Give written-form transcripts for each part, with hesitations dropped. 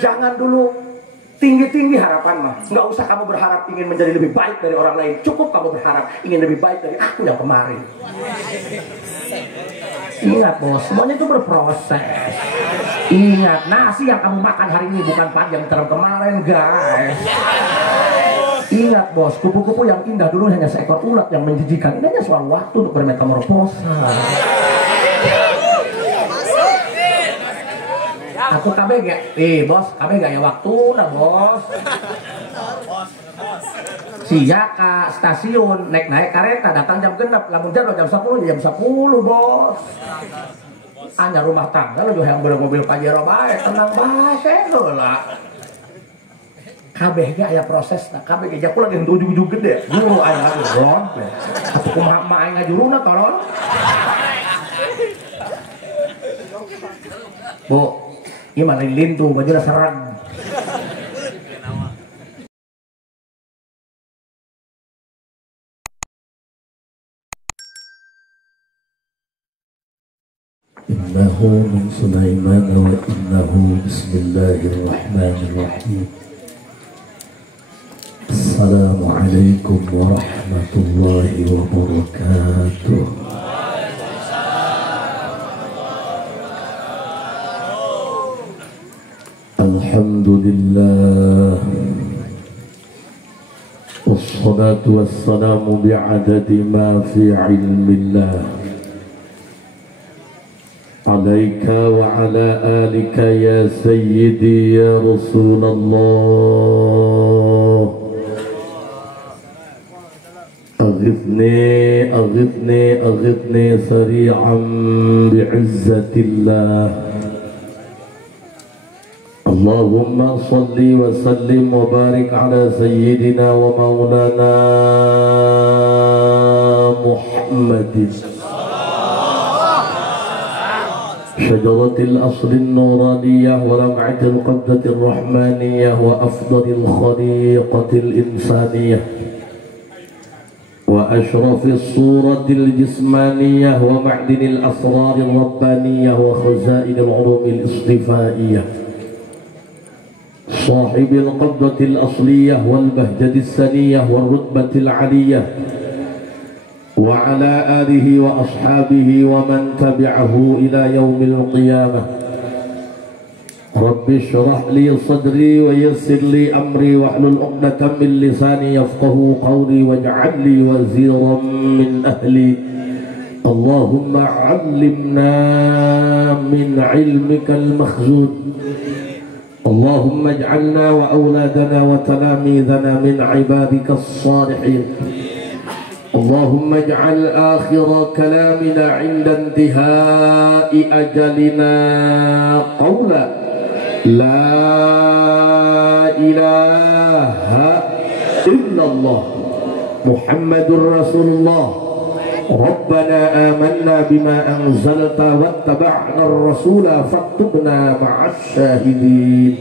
Jangan dulu tinggi-tinggi harapan mah. Nggak usah kamu berharap ingin menjadi lebih baik dari orang lain. Cukup kamu berharap ingin lebih baik dari aku yang kemarin. Ingat bos, semuanya itu berproses. Ingat, nasi yang kamu makan hari ini bukan panjang terang kemarin guys. Ingat bos, kupu-kupu yang indah dulu hanya seekor ulat yang menjijikan. Ini hanya soal waktu untuk bermetamorfosa. Aku KB gak? Bos, KB gak ya waktu nah bos. Siya ke stasiun, naik kereta, datang jam genap, lamun jam 10, jam 10 bos. Hanya rumah tangga lo juga yang bermobil Pajero baik, tenang baik lah. KB gak ya proses, nah KB gak aku lagi yang ujung-ujung gede. Guru ayah lagi ron, aku kumaha ayah ngajuruna tolong. Bu, gimana lintu baju serang. Innahu min Sulaiman wa innahu bismillahirrahmanirrahim. Assalamualaikum warahmatullahi wabarakatuh. Alhamdulillah, wassalatu wassalamu bi'adadi ma fi ilmillah, alaika wa ala alika ya sayyidi ya Rasulullah. Aghithni aghithni aghithni sari'an bi'izzatillah. Allahumma salli wa sallim wa barik ala sayyidina wa maulana Muhammadin syajaratil aslin nuraniyah wa lam'atil qabdatil rahmaniyah wa afdalil khaliqatil insaniyah wa ashrafis suratil jismaniyah wa ma'dinil asraril rabbaniyah wa khazainil ulumil istifaiyah صاحب القبضة الأصلية والبهجة السنية والرتبة العلية وعلى آله وأصحابه ومن تبعه إلى يوم القيامة. رب اشرح لي صدري ويسر لي أمري واحلل عقدة من لساني يفقه قولي واجعل لي وزيرا من أهلي. اللهم علمنا من علمك المخزون. اللهم اجعلنا وأولادنا وتلاميذنا من عبادك الصالحين. اللهم اجعل آخر كلامنا عند انتهاء أجلنا قولا لا إله إلا الله محمد رسول الله. ربنا آمنا بما أنزلت واتبعنا الرسول فاكتبنا مع الشاهدين.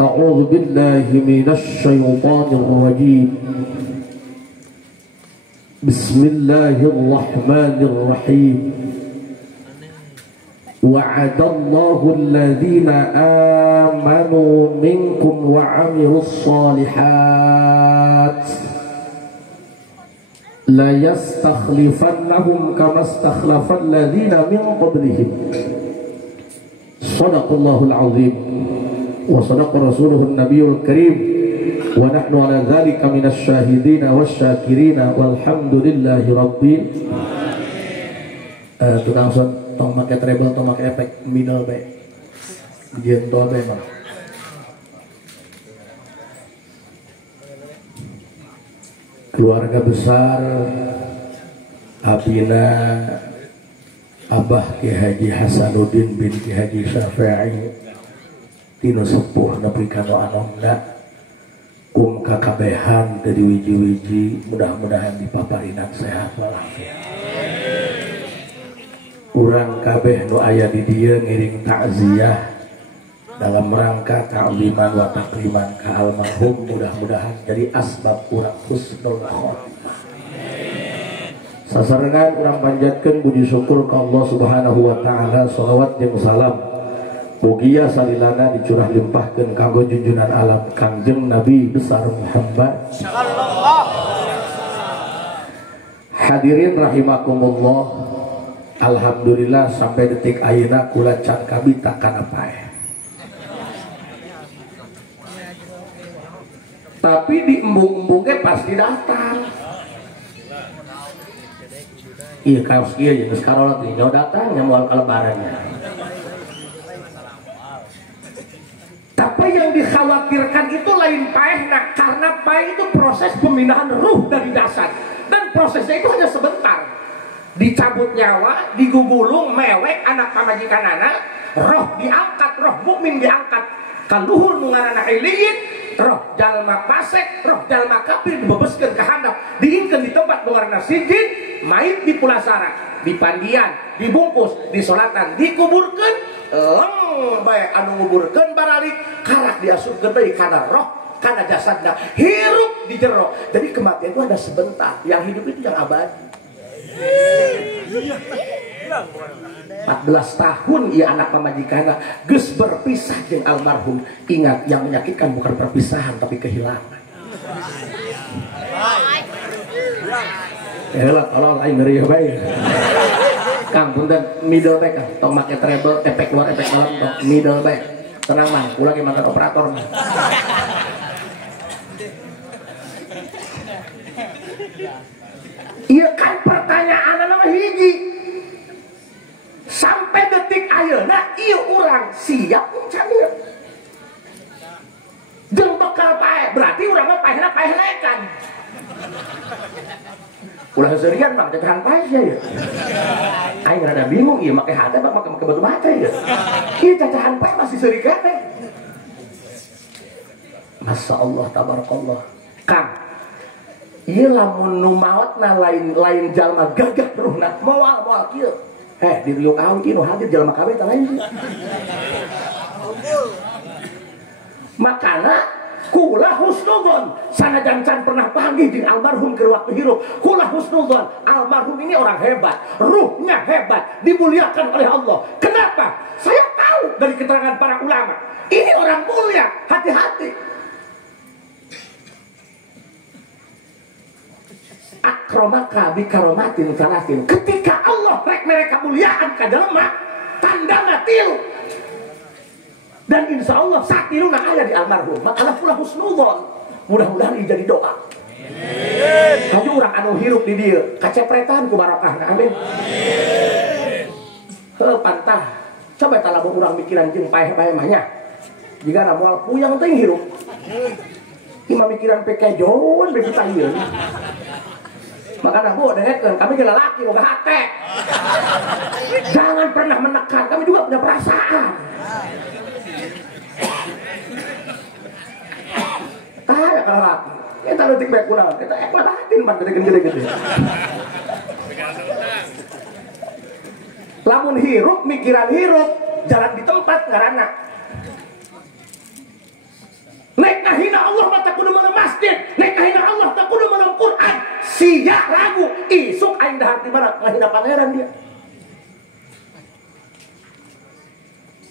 أعوذ بالله من الشيطان الرجيم. بسم الله الرحمن الرحيم. وعد الله الذين آمنوا منكم وعملوا الصالحات لا يستخلفنهم كما استخلف الذين من قبلهم. صدق الله العظيم وصدق رسوله النبي الكريم ونحن على ذلك من الشاهدين والشاكرين والحمد لله ربي. Tukang son tong make treble tong make efek middle bae. Dieu tol bae mah. Keluarga besar Abina Abah Ki Haji Hasanuddin bin Ki Haji Syafi'i tinu sepuh nepi ka anomna kakabehan dari wiji-wiji, mudah-mudahan dipaparinan sehat walafiat. Urang kabeh nu aya di dieu ngiring takziah dalam rangka ta'liman wa takriman ka almarhum, mudah-mudahan jadi asbab urang husnul khotimah. Sasarengan urang panjatkeun puji syukur ka Allah Subhanahu wa taala, shalawat jeung salam Mugia salilana dicurah limpahkeun kanggo junjunan alam Kangjeng Nabi besar Muhammad. Hadirin rahimakumullah. Alhamdulillah sampai detik ayeuna kula can kabita kana paeh. Tapi di embung-embungnya pasti datang. Iya kaos kieu jeung sekarang teh nyawa datang nyawa kalebarannya. Tapi yang dikhawatirkan itu lain paehna, karena paeh itu proses pemindahan ruh dari dasar, dan prosesnya itu hanya sebentar. Dicabut nyawa, digugulung, mewek anak pamajikanana, roh diangkat, roh mukmin diangkat ka luhur nu ngaranna iliyin, roh jalma fasik, roh jalma kafir dibebeskeun ka handap, diingkeun di tempat nu ngaranna sijin, mayit dipulasara, dipandian, dibungkus, disolatan, dikuburkeun. Bae anu nguburkeun baralik karak diasupkeun deui kana roh kana jasadna hirup di jero. Jadi kematian itu ada sebentar, yang hidup itu yang abadi. 14 tahun ia anak pamajikanna geus berpisah jeung almarhum. Ingat, yang menyakitkan bukan perpisahan tapi kehilangan. Elah tolong lain ngeri bae. Kang punten middle back tong make treble efek luar efek dalam tong middle back. Tenang mah, kula ge mantan operator mah. Iya kan pertanyaan nama hiji. Sampai detik ayeuna ieu urang siap can ieu. Jeung bekal paeh, berarti urang mah paehna paeh lekan. Ulah serian bang, cacahan paeh ya. Aing rada bingung ieu make hate bang make batu bata ya. Ieu cacahan paeh masih seurik keneh. Masya Allah tabarakallah. Kang, ieu lamun nu maotna lain jalma gagah ruhna moal kieu. Di riuk aun kieu nu hadir jalma kabeh tah lain. Makana kula husnudzon sanajan can pernah panggih jeung almarhum keur waktu hirup, kula husnudzon almarhum ini orang hebat, ruhnya hebat, dimuliakan oleh Allah. Kenapa? Saya tahu dari keterangan para ulama, ini orang mulia, hati-hati. Akramaka bikaromatin salasin. Ketika Allah rek mereka muliaan ka jelema, tandana tilu. Dan insya Allah saat itu nak ada di almarhum. Maka pula husnudzon. Mudah-mudahan ini jadi doa. Kamu orang anu hirup di dia kacepretan ku barokah. Amin. Pantah. Coba talamun orang mikiran jeung paeh-paeh mah nya. Jika moal puyang teh hirup. Ima mikiran peke joon beuki ieu. Makanya bu dengekeun kami ge lalaki boga hate. Jangan pernah menekan, kami juga punya perasaan. Ya kalau laki, kita letik baik kurang, kita eklatin pan gede-gede. Lamun hirup, mikiran hirup, jalan di tempat ngaranna. Nek kahina Allah mata kudu meunang masjid, nek kahina Allah tak kudu meunang Quran. Sia ragu, isuk aing dahar di mana ngahina pangeran dia.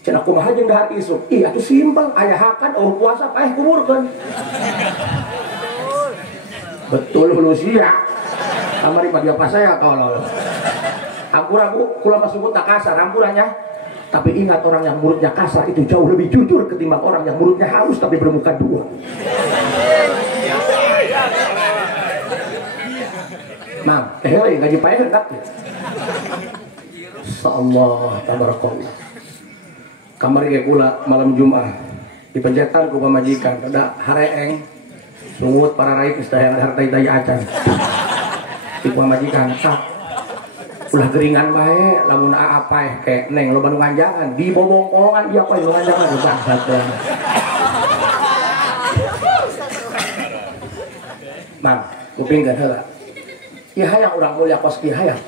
Cenah kumaha jeung dahar isuk? Ih atuh simpel, aya hakan puasa paeh kuburkeun. Betul lu sia. Kamari pa dia pas saya tolol. Ampura Bu, kula masuk tak kasar ampurannya. Tapi ingat orang yang mulutnya kasar itu jauh lebih jujur ketimbang orang yang mulutnya halus tapi bermuka dua. Mang, euy gaji paeh hendak. Insyaallah tabarakallah. Kamari ge kula malam Jumat dipencetan ku pamajikan rada hareeng sungut para rai geus teh harta daya acan. Di pamajikan tak ulah geringan bae lamun apa ke neng loba nu nganjangan di bobongkongan dia poe nu nganjangan bangsat. Mang, kupingkeun heula. Ieu hayang urang mulia kos kieu hayang.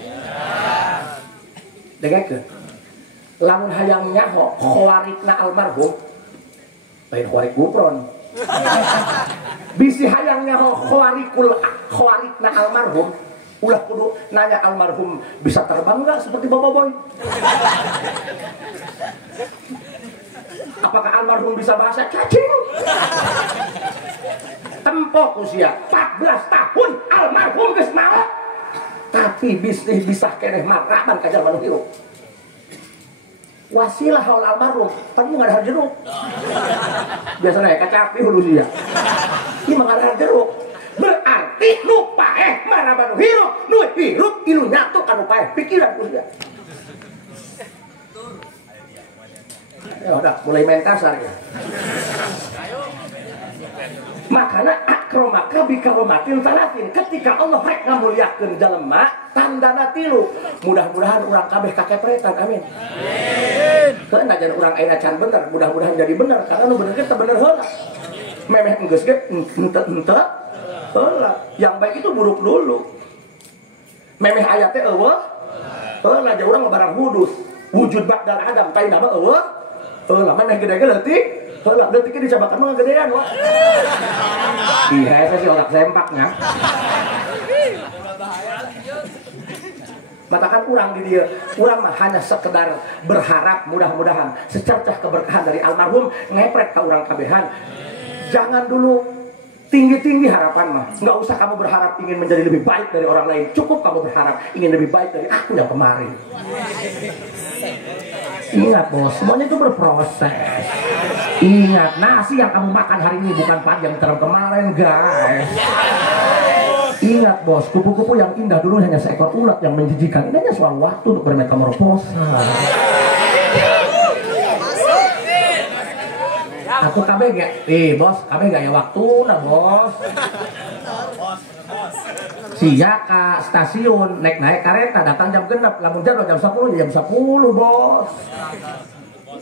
Dengekeun. Lamun hayang nyaho khawarikna almarhum lain khawarik gupron. Bisi hayang nyaho khawarikna almarhum ulah kudu nanya almarhum bisa terbang nggak seperti Boboiboy. Apakah almarhum bisa bahasa cacing? Tempo usia 14 tahun almarhum geus maot. Tapi bisnis bisa keneh maraban ka jalma nu hirup. Wasilah haul almarhum, pan nggak ada jeruk. Biasanya kacapi hulu sia. Ini mah nggak ada jeruk. Berarti nu paeh maraban nu hirup ilu nyatu kanu paeh pikiran usia. Ya udah mulai main kasar ya. Makanya akromaka bikaromatin salatin, ketika Allah rek ngamuliakeun jelema tandana tilu. Mudah-mudahan urang kabeh kakepretan, amin. Keun ajan urang ayeuna can bener, mudah-mudahan jadi bener karena nu bener teh bener heula. Memeh enggeus ge henteu heula. Yang baik itu buruk dulu. Memeh aya teh eueuh heula jeung urang barang hudus. Wujud ba'dal adam pai nama eueuh heula. Memeh gede-gede leutik heula, leutiknya dicabakan mah gedean wa. Iya, saya sih orang sempaknya. Matakan urang di dia, urang mah hanya sekedar berharap mudah-mudahan secercah keberkahan dari almarhum ngepret ke urang kabehan. Jangan dulu tinggi-tinggi harapan mah. Nggak usah kamu berharap ingin menjadi lebih baik dari orang lain. Cukup kamu berharap ingin lebih baik dari aku yang kemarin. Ingat bos, semuanya itu berproses. Ingat, nasi yang kamu makan hari ini bukan panjang terang kemarin guys. Ingat bos, kupu-kupu yang indah dulu hanya seekor ulat yang menjijikan. Ini hanya soal waktu untuk bermetamorfosa. Aku kabeh gak? Bos, kabeh gak ya waktu nah bos. Sia ka stasiun naik kereta datang jam genep, lamun jam 10 jam 10 bos.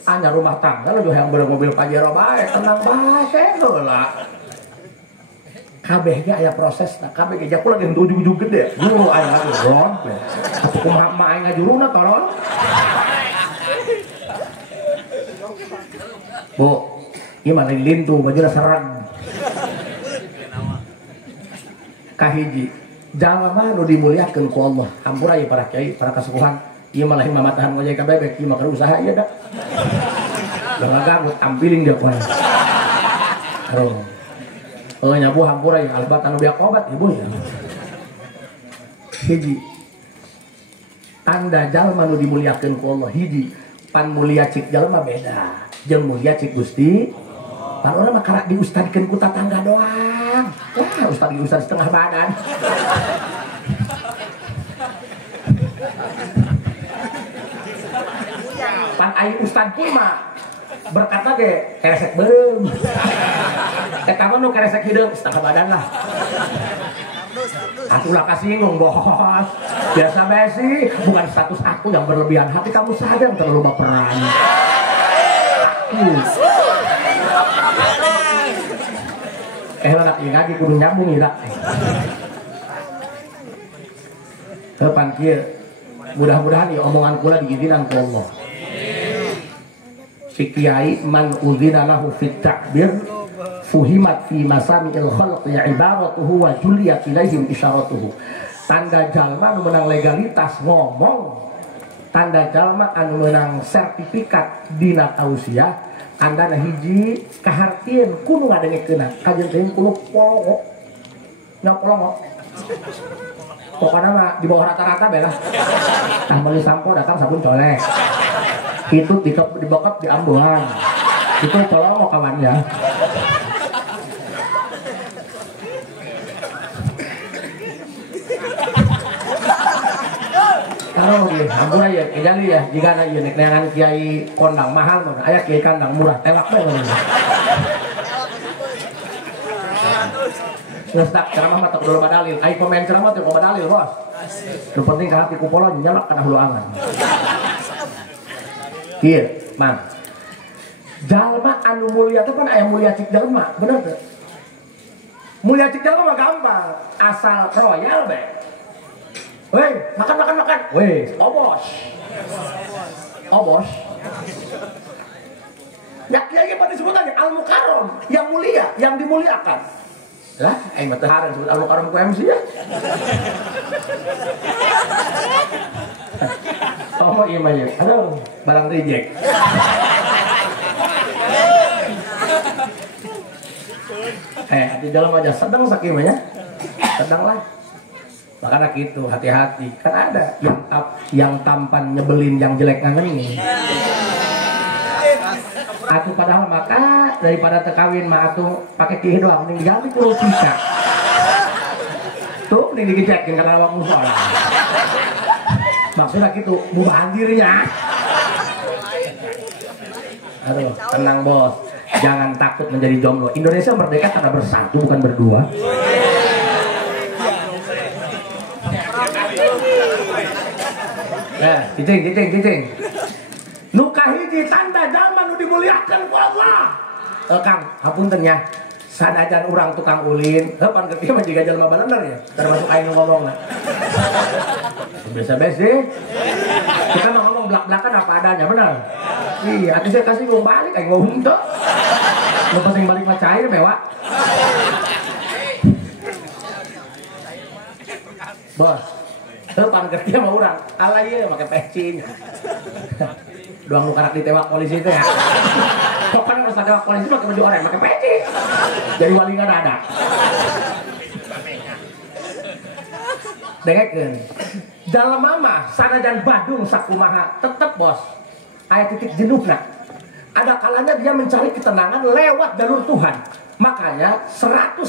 Anya rumah tangga lu yang bermobil Pajero bae tenang bae heula. Kabeh ge aya prosesna, kabeh ge jaku lagi ujug-ujug gede. Dulu aya lagi ron. Atuh kumaha mah aya ngajuruna tolong. Bu, ieu mah lain lintu bajuna sereg. Kahiji, jalma nu dimuliakeun ku Allah. Hampura ieu para kiai, para kasukuhan. Iya malah mamatahan ngojek ka bebek, iya mah keur usaha ieu dah. Udah ganggu tampiling dia poe. Aduh. Nyabu hampura ya albat anu biak obat ibu ya. Hiji. Tanda jalma nu dimuliakeun ku Allah hiji. Pan mulia cik jalma beda. Jeung mulia cik Gusti. Pan urang mah karak diustadkeun ku tatangga doang. Wah, ustad setengah badan. Pan ai ustad pun mah berkata ge keresek beureum. Eta mah nu keresek hideung setengah badan lah. Aku lah kasinggung bos. Biasa besi, bukan status aku yang berlebihan, hati kamu saja yang terlalu baperan. Aku lah ngaji kudu nyambung ya. Depan kieu. Mudah-mudahan ya omongan kula diizinan ku Allah. Si kiai man udzina lahu fit takbir fuhimat fi masami'il khalq ya ibaratuhu wa juliyat ilaihim isyaratuhu. Tanda jalma anu menang legalitas ngomong, tanda jalma anu menang sertifikat dina tausiah, tandana hiji kahartieun kudu ngadengekeunna kajeun teh kudu polong. Na polong. Pokoknya mah di bawah rata-rata belah. Tah meuli sampo datang sabun colek. Itu dibokap di ambuhan. Itu tolong mau kawan ya. Kalau di ambuhan ya, kejali ya. Jika ada ya neangan kiai kondang mahal mana, ayah kiai kandang murah, telak banget. Ngestak ceramah mah tak kudu loba dalil. Ai pemain ceramah teh loba dalil, bos. Nu penting ka hati kupolo nyalak kana hulu angan. Kieu, Mang. Jalma anu mulia teh pan aya mulia cik jalma, bener teh? Mulia cik jalma mah gampang, asal royal be. Weh, makan. Weh, obos. Obos. Ya kiai pada sebutannya al-mukarram, yang mulia, yang dimuliakan. Lah, aing mah teu hareun sebut al-mukarram ku MC ya. Oh iya mah ya. Aduh, barang reject. Hati jalan aja sedang sakimanya, sedang lah. Makanya gitu, hati-hati. Kan ada yang tampan nyebelin, yang jelek ngangenin. Aku padahal maka daripada terkawin mah aku pakai kieu doang, ning diganti ku cika. Tuh, ning dicekin kana awak musola. Maksudnya gitu, bubahan dirinya. Aduh, tenang bos. Jangan takut menjadi jomblo. Indonesia merdeka karena bersatu, bukan berdua. Cicing. Nuka hiji tanda zaman nu dimuliakeun ku Allah. Kang, hapunten nya. Sanajan urang tukang ulin, pan keur kieu mah jiga jalma bener ya. Termasuk aing ngomongna. Biasa-biasa deh. Kita mah ngomong belak-belakan apa adanya, benar. Iya, atuh saya kasih ngomong balik aing ngomong tuh. Lu penting balik mah cair mewah. Bos. Pan keur kieu mah urang, ala ieu make pecing. Doang lu karak ditewak polisi itu ya. Pokoknya harus ada polisi pakai baju oranye, pakai peci. Jadi wali nggak ada. Dengekeun. Dalam mama sanajan Badung sakumaha tetep bos. Aya titik jenuhna. Ada kalanya dia mencari ketenangan lewat jalur Tuhan. Makanya 199%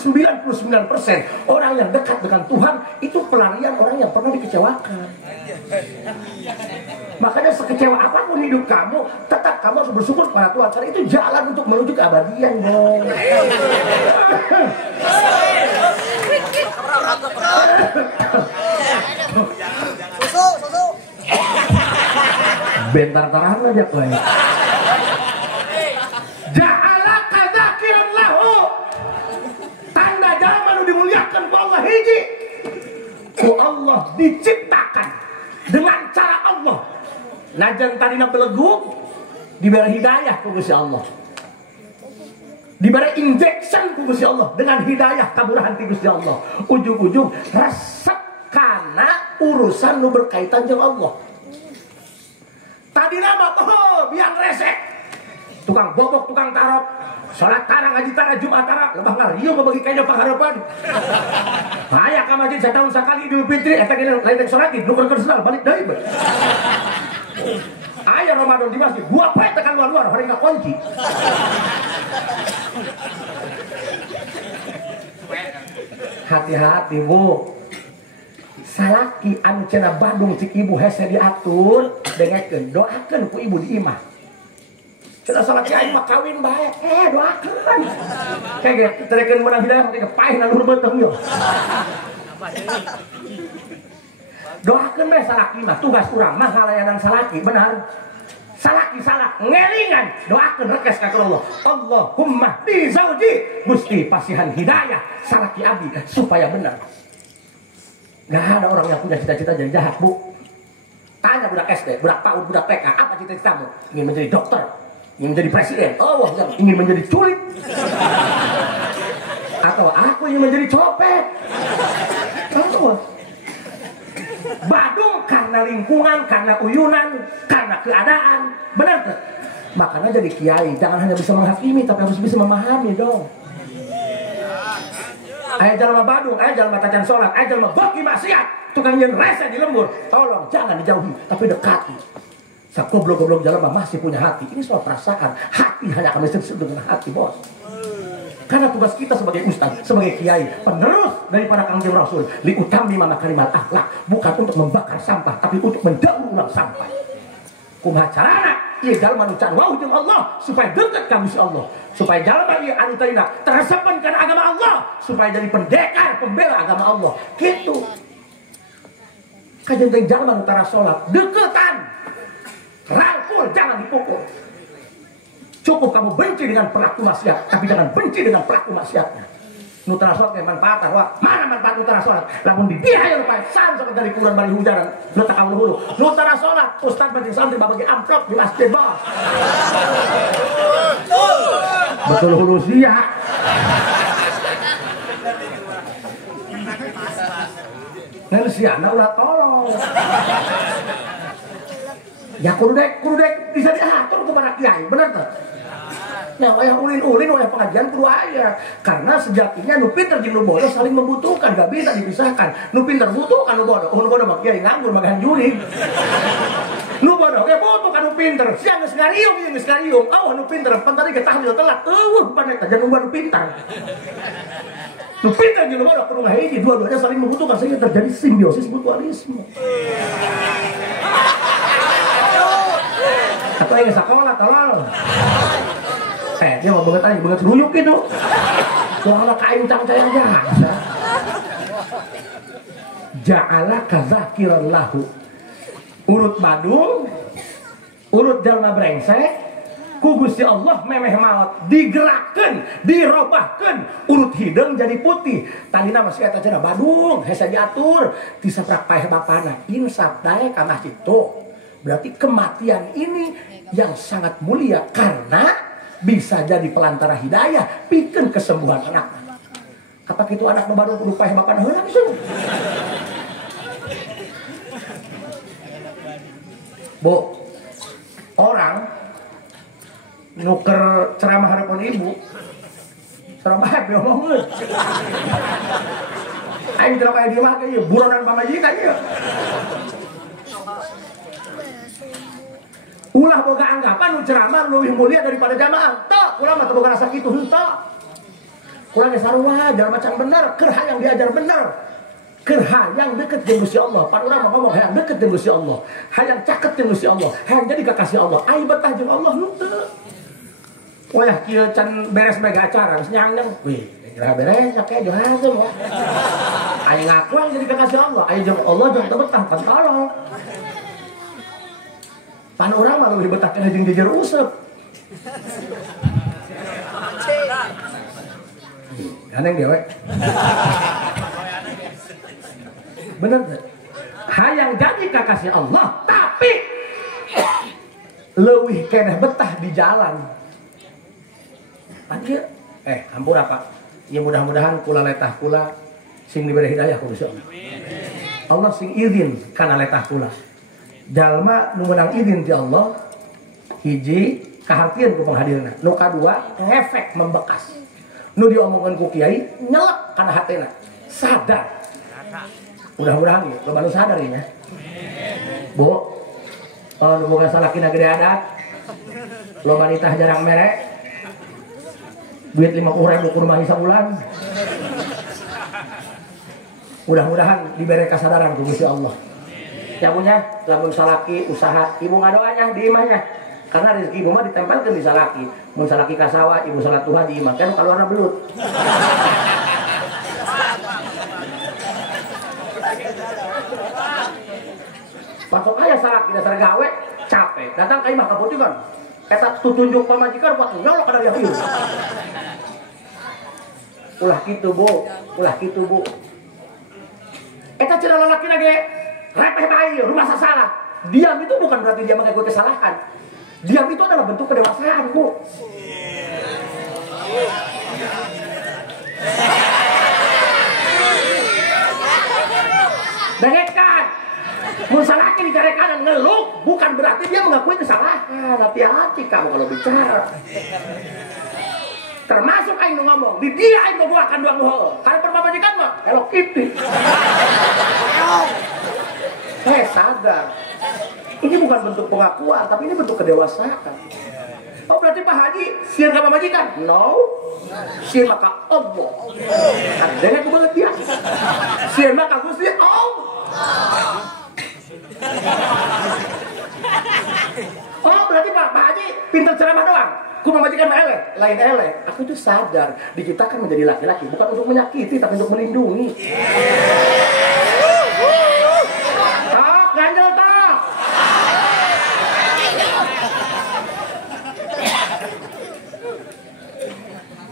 orang yang dekat dengan Tuhan itu pelarian orang yang pernah dikecewakan. Makanya sekecewa apapun hidup kamu, tetap kamu harus bersyukur kepada Tuhan karena itu jalan untuk menuju keabadian, dong. Susu. Bentar tarahan aja kowe. Ja'alaka dzakiran lahu. Tanda zaman dimuliakan ku Allah hiji. Ku Allah diciptakan dengan cara Allah. Najan tadina beleguk diberi hidayah ku Gusti Allah. Diberi injection ku Gusti Allah dengan hidayah kaburahan ti Gusti Allah. Ujung-ujung resep kana urusan nu berkaitan jeung Allah. Tadina mah biang resek. Tukang bobok, tukang tarok, salat tarang, ngaji tarang, Jumat tarang, lebah ngarieu membagi kayaknya pangharapan. Aya ka masjid setahun sekali Idul Fitri, eta gini lain salat di nuker kesal balik deui. Aya Ramadan di masjid, gua poe tekan luar-luar hari nggak kunci. Hati-hati bu. Salaki anu cenah Badung cik ibu hese diatur, dengekeun doakeun ku ibu di imah. Cenah salaki aing mah kawin bae, doakeun. Kayak terekeun menang hidayah teh paeh na luhur beuteung yo. Doakeun bae salaki mah tugas urang mah ngalayanan salaki, benar. Salaki salah ngelingan doakeun rekes ka Allah. Allahumma di zauji Gusti pasihan hidayah salaki abdi supaya benar. Gak ada orang yang punya cita-cita jadi jahat, bu. Tanya budak SD, budak PAUD, budak TK, apa cita-citamu? Ingin menjadi dokter, ingin menjadi presiden, oh yang ingin menjadi culik, atau aku ingin menjadi copet. Kamu Badung karena lingkungan, karena uyunan, karena keadaan, benar tuh. Makanya jadi kiai, jangan hanya bisa menghakimi, tapi harus bisa memahami dong. Ayah jalma Badung, ayah jalma tacan sholat, ayah jalma bagi maksiat, tukang yen rese di lembur. Tolong jangan dijauhi, tapi dekati. Goblok-goblok jalma masih punya hati. Ini soal perasaan. Hati hanya akan disebut dengan hati, bos. Karena tugas kita sebagai ustaz, sebagai kiai, penerus daripada Kangjeng Rasul, liutami mana kalimat akhlak, bukan untuk membakar sampah, tapi untuk mendaur ulang sampah. Kumaha carana? Ieu jalma nu can wau jeung Allah supaya dekat ka Gusti Allah. Supaya jalma ieu anu tadina teresepan kana agama Allah, supaya jadi pendekar pembela agama Allah. Kitu. Kajeng jalma nu tara salat, deketan. Rangkul, jangan dipukul. Cukup kamu benci dengan pelaku maksiat, tapi jangan benci dengan pelaku maksiatnya. Nutara sholat kayak manfaat, wah mana manfaat nutara sholat? Lamun di dia yang lupa, sam sampai dari kurang balik hujan, letak awal hulu. Nutara sholat, ustaz penting santri bagi amplop di masjid bos. Betul hulu sia. Neng sia, nak ulah tolong. Ya kudu dek bisa diatur kepada kiai, benar tuh? Nah, wayah ulin-ulin, wayah pengajian kudu aya. Karena sejatinya nu pinter jeung nu bodoh saling membutuhkan, gak bisa dipisahkan. Nu pinter butuh kan nu bodoh. Nu bodoh mah kieu nganggur magahan jurig. Nu bodoh ge butuh kan nu pinter. Siang geus ngariung ieu geus ngariung. Nu pinter pantari ge tahlil telat. Panek aja nu pinter. Nu pinter jeung nu bodoh kudu ngahiji, dua-duanya saling membutuhkan sehingga terjadi simbiosis mutualisme. Atau yang sekolah tolol. Dia mau banget ruyuk gitu. Soalnya kain cang-cang biasa. Ja'ala kadzakiran lahu. Urut badung, urut jalma brengsek, ku Gusti Allah memeh maot digerakkeun, dirobahkeun, urut hideung jadi putih. Tadina masih eta cenah badung, hese diatur, disaprak paeh bapana, insaf dae ka masjid tuh. Berarti kematian ini yang sangat mulia karena bisa jadi pelantara hidayah, pikeun kesembuhan anak. Apa kitu anak nu baru kudu paeh bapana heula langsung. Bu, orang nuker ceramah hareupeun ibu. Ceramah happy omongkeun. Aing ceramah di mah ieu buronan pamajikan ieu. Ulah boga anggapan nu ceramah leuwih mulia daripada jamaah. Teu, ulah mah teu boga rasa kitu henteu. Ulah ge sarua jalma can bener, keur hayang diajar bener. Keur hayang deukeut jeung Gusti Allah. Pan urang mah ngomong hayang deukeut jeung Gusti Allah. Hayang caket jeung Gusti Allah. Hayang jadi kakasih Allah. Ai betah jeung Allah henteu. Wayah kieu can beres mega acara geus nyang-nyang. Wih, kira beres nya jo hasil ya. Ai ngakuang jadi kakasih Allah. Ai jeung Allah jeung teu betah pan tolong. Pan urang mah leuwih betah kana jeung jejer useup. Aneh dia we. Bener gak? Hayang jadi kakasih Allah, tapi leuwih keneh betah di jalan. Anjir, hampura Pak. Ya mudah-mudahan kula letah kula sing diberi hidayah ku Gusti Allah. Allah sing izin kana letah kula. Jalma nu meunang izin ti Allah hiji kahartieun ku penghadirna. Nu kadua ngefek membekas. Nu diomongkeun ku kiai nyelek kana hatena. Sadar. Mudah-mudahan ya, lo baru sadar ya. Bu, nu boga salakina gede adat. Lo wanita jarang merek. Duit 50.000 ku rumah sabulan. Mudah-mudahan diberi kesadaran ku Gusti Allah. Ya punya, lamun salaki usaha, ibu ngadoanya di imahnya. Karena rezeki ibu mah ditempelkeun di salaki. Mun salaki ka sawah, ibu salat duha di imah, kan kaluarna belut. Masuk aya salaki dasar gawe, capek. Datang ka imah kaputikan. Eta tutunjuk pamajikan buat nyolok kada ieu. Ulah kitu, Bu. Ulah kitu, Bu. Eta cenah lalakina ge repeh bae, rumah sasalah. Diam itu bukan berarti dia mengakui kesalahan. Diam itu adalah bentuk kedewasaan, Bu. Dengekan. Mun salaki dicarekan ngeluh bukan berarti dia mengakui kesalahan. Hati-hati kamu kalau bicara. Termasuk aing ngomong, di dia aing membuatkan dua heueuh. Kalau perpamajikan mah elok kitu. Sadar. Ini bukan bentuk pengakuan, tapi ini bentuk kedewasaan. Oh berarti Pak Haji sieun ka pamajikan? No. Sieun mah ka Allah. Kadenge ku banget dia. Sieun mah ka Gusti Allah. Oh berarti Pak Haji pintar ceramah doang. Ku pamajikan mah eleh, lain eleh. Aku itu sadar diciptakan menjadi laki-laki bukan untuk menyakiti tapi untuk melindungi. Tok, ganjel tok.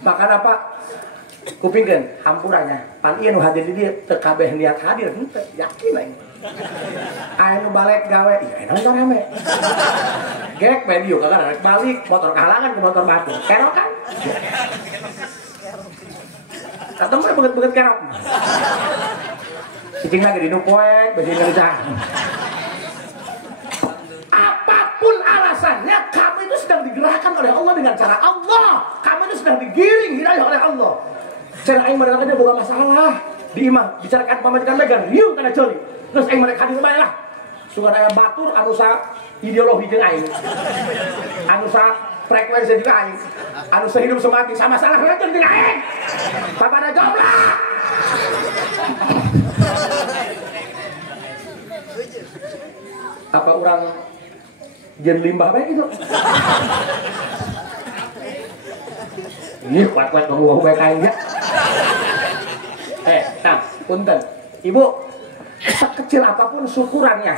Makan apa? Kupingkeun hampurannya. Pan ieu nu hadir di dieu teu kabeh niat hadir henteu, yakin aing. Anu balik gawe, iya enak rame. Gek video kagak rek balik, motor kahalangan ke motor batu. Kerok kan? Ketemu beget-beget kerok. Cicing lagi di nupoek, bajin kerja. Apapun alasannya, kamu itu sedang digerak. digerakkan oleh Allah dengan cara Allah. Kamu itu sedang digiring hidayah oleh Allah. Cara aing mereka dia bukan masalah. Di imam bicarakan pamajikan megan riu kana ceuli. Terus aing mereka di rumah lah. Sugan aya batur anu sa ideologi jeung aing. Anu sa frekuensi juga aing. Anu sehidup semati sama salah racun jeung aing. Papana jomblah. Apa orang jen limbah baik gitu? Ini kuat-kuat ngomong baik aja. Nah, punten, ibu, sekecil apapun syukurannya.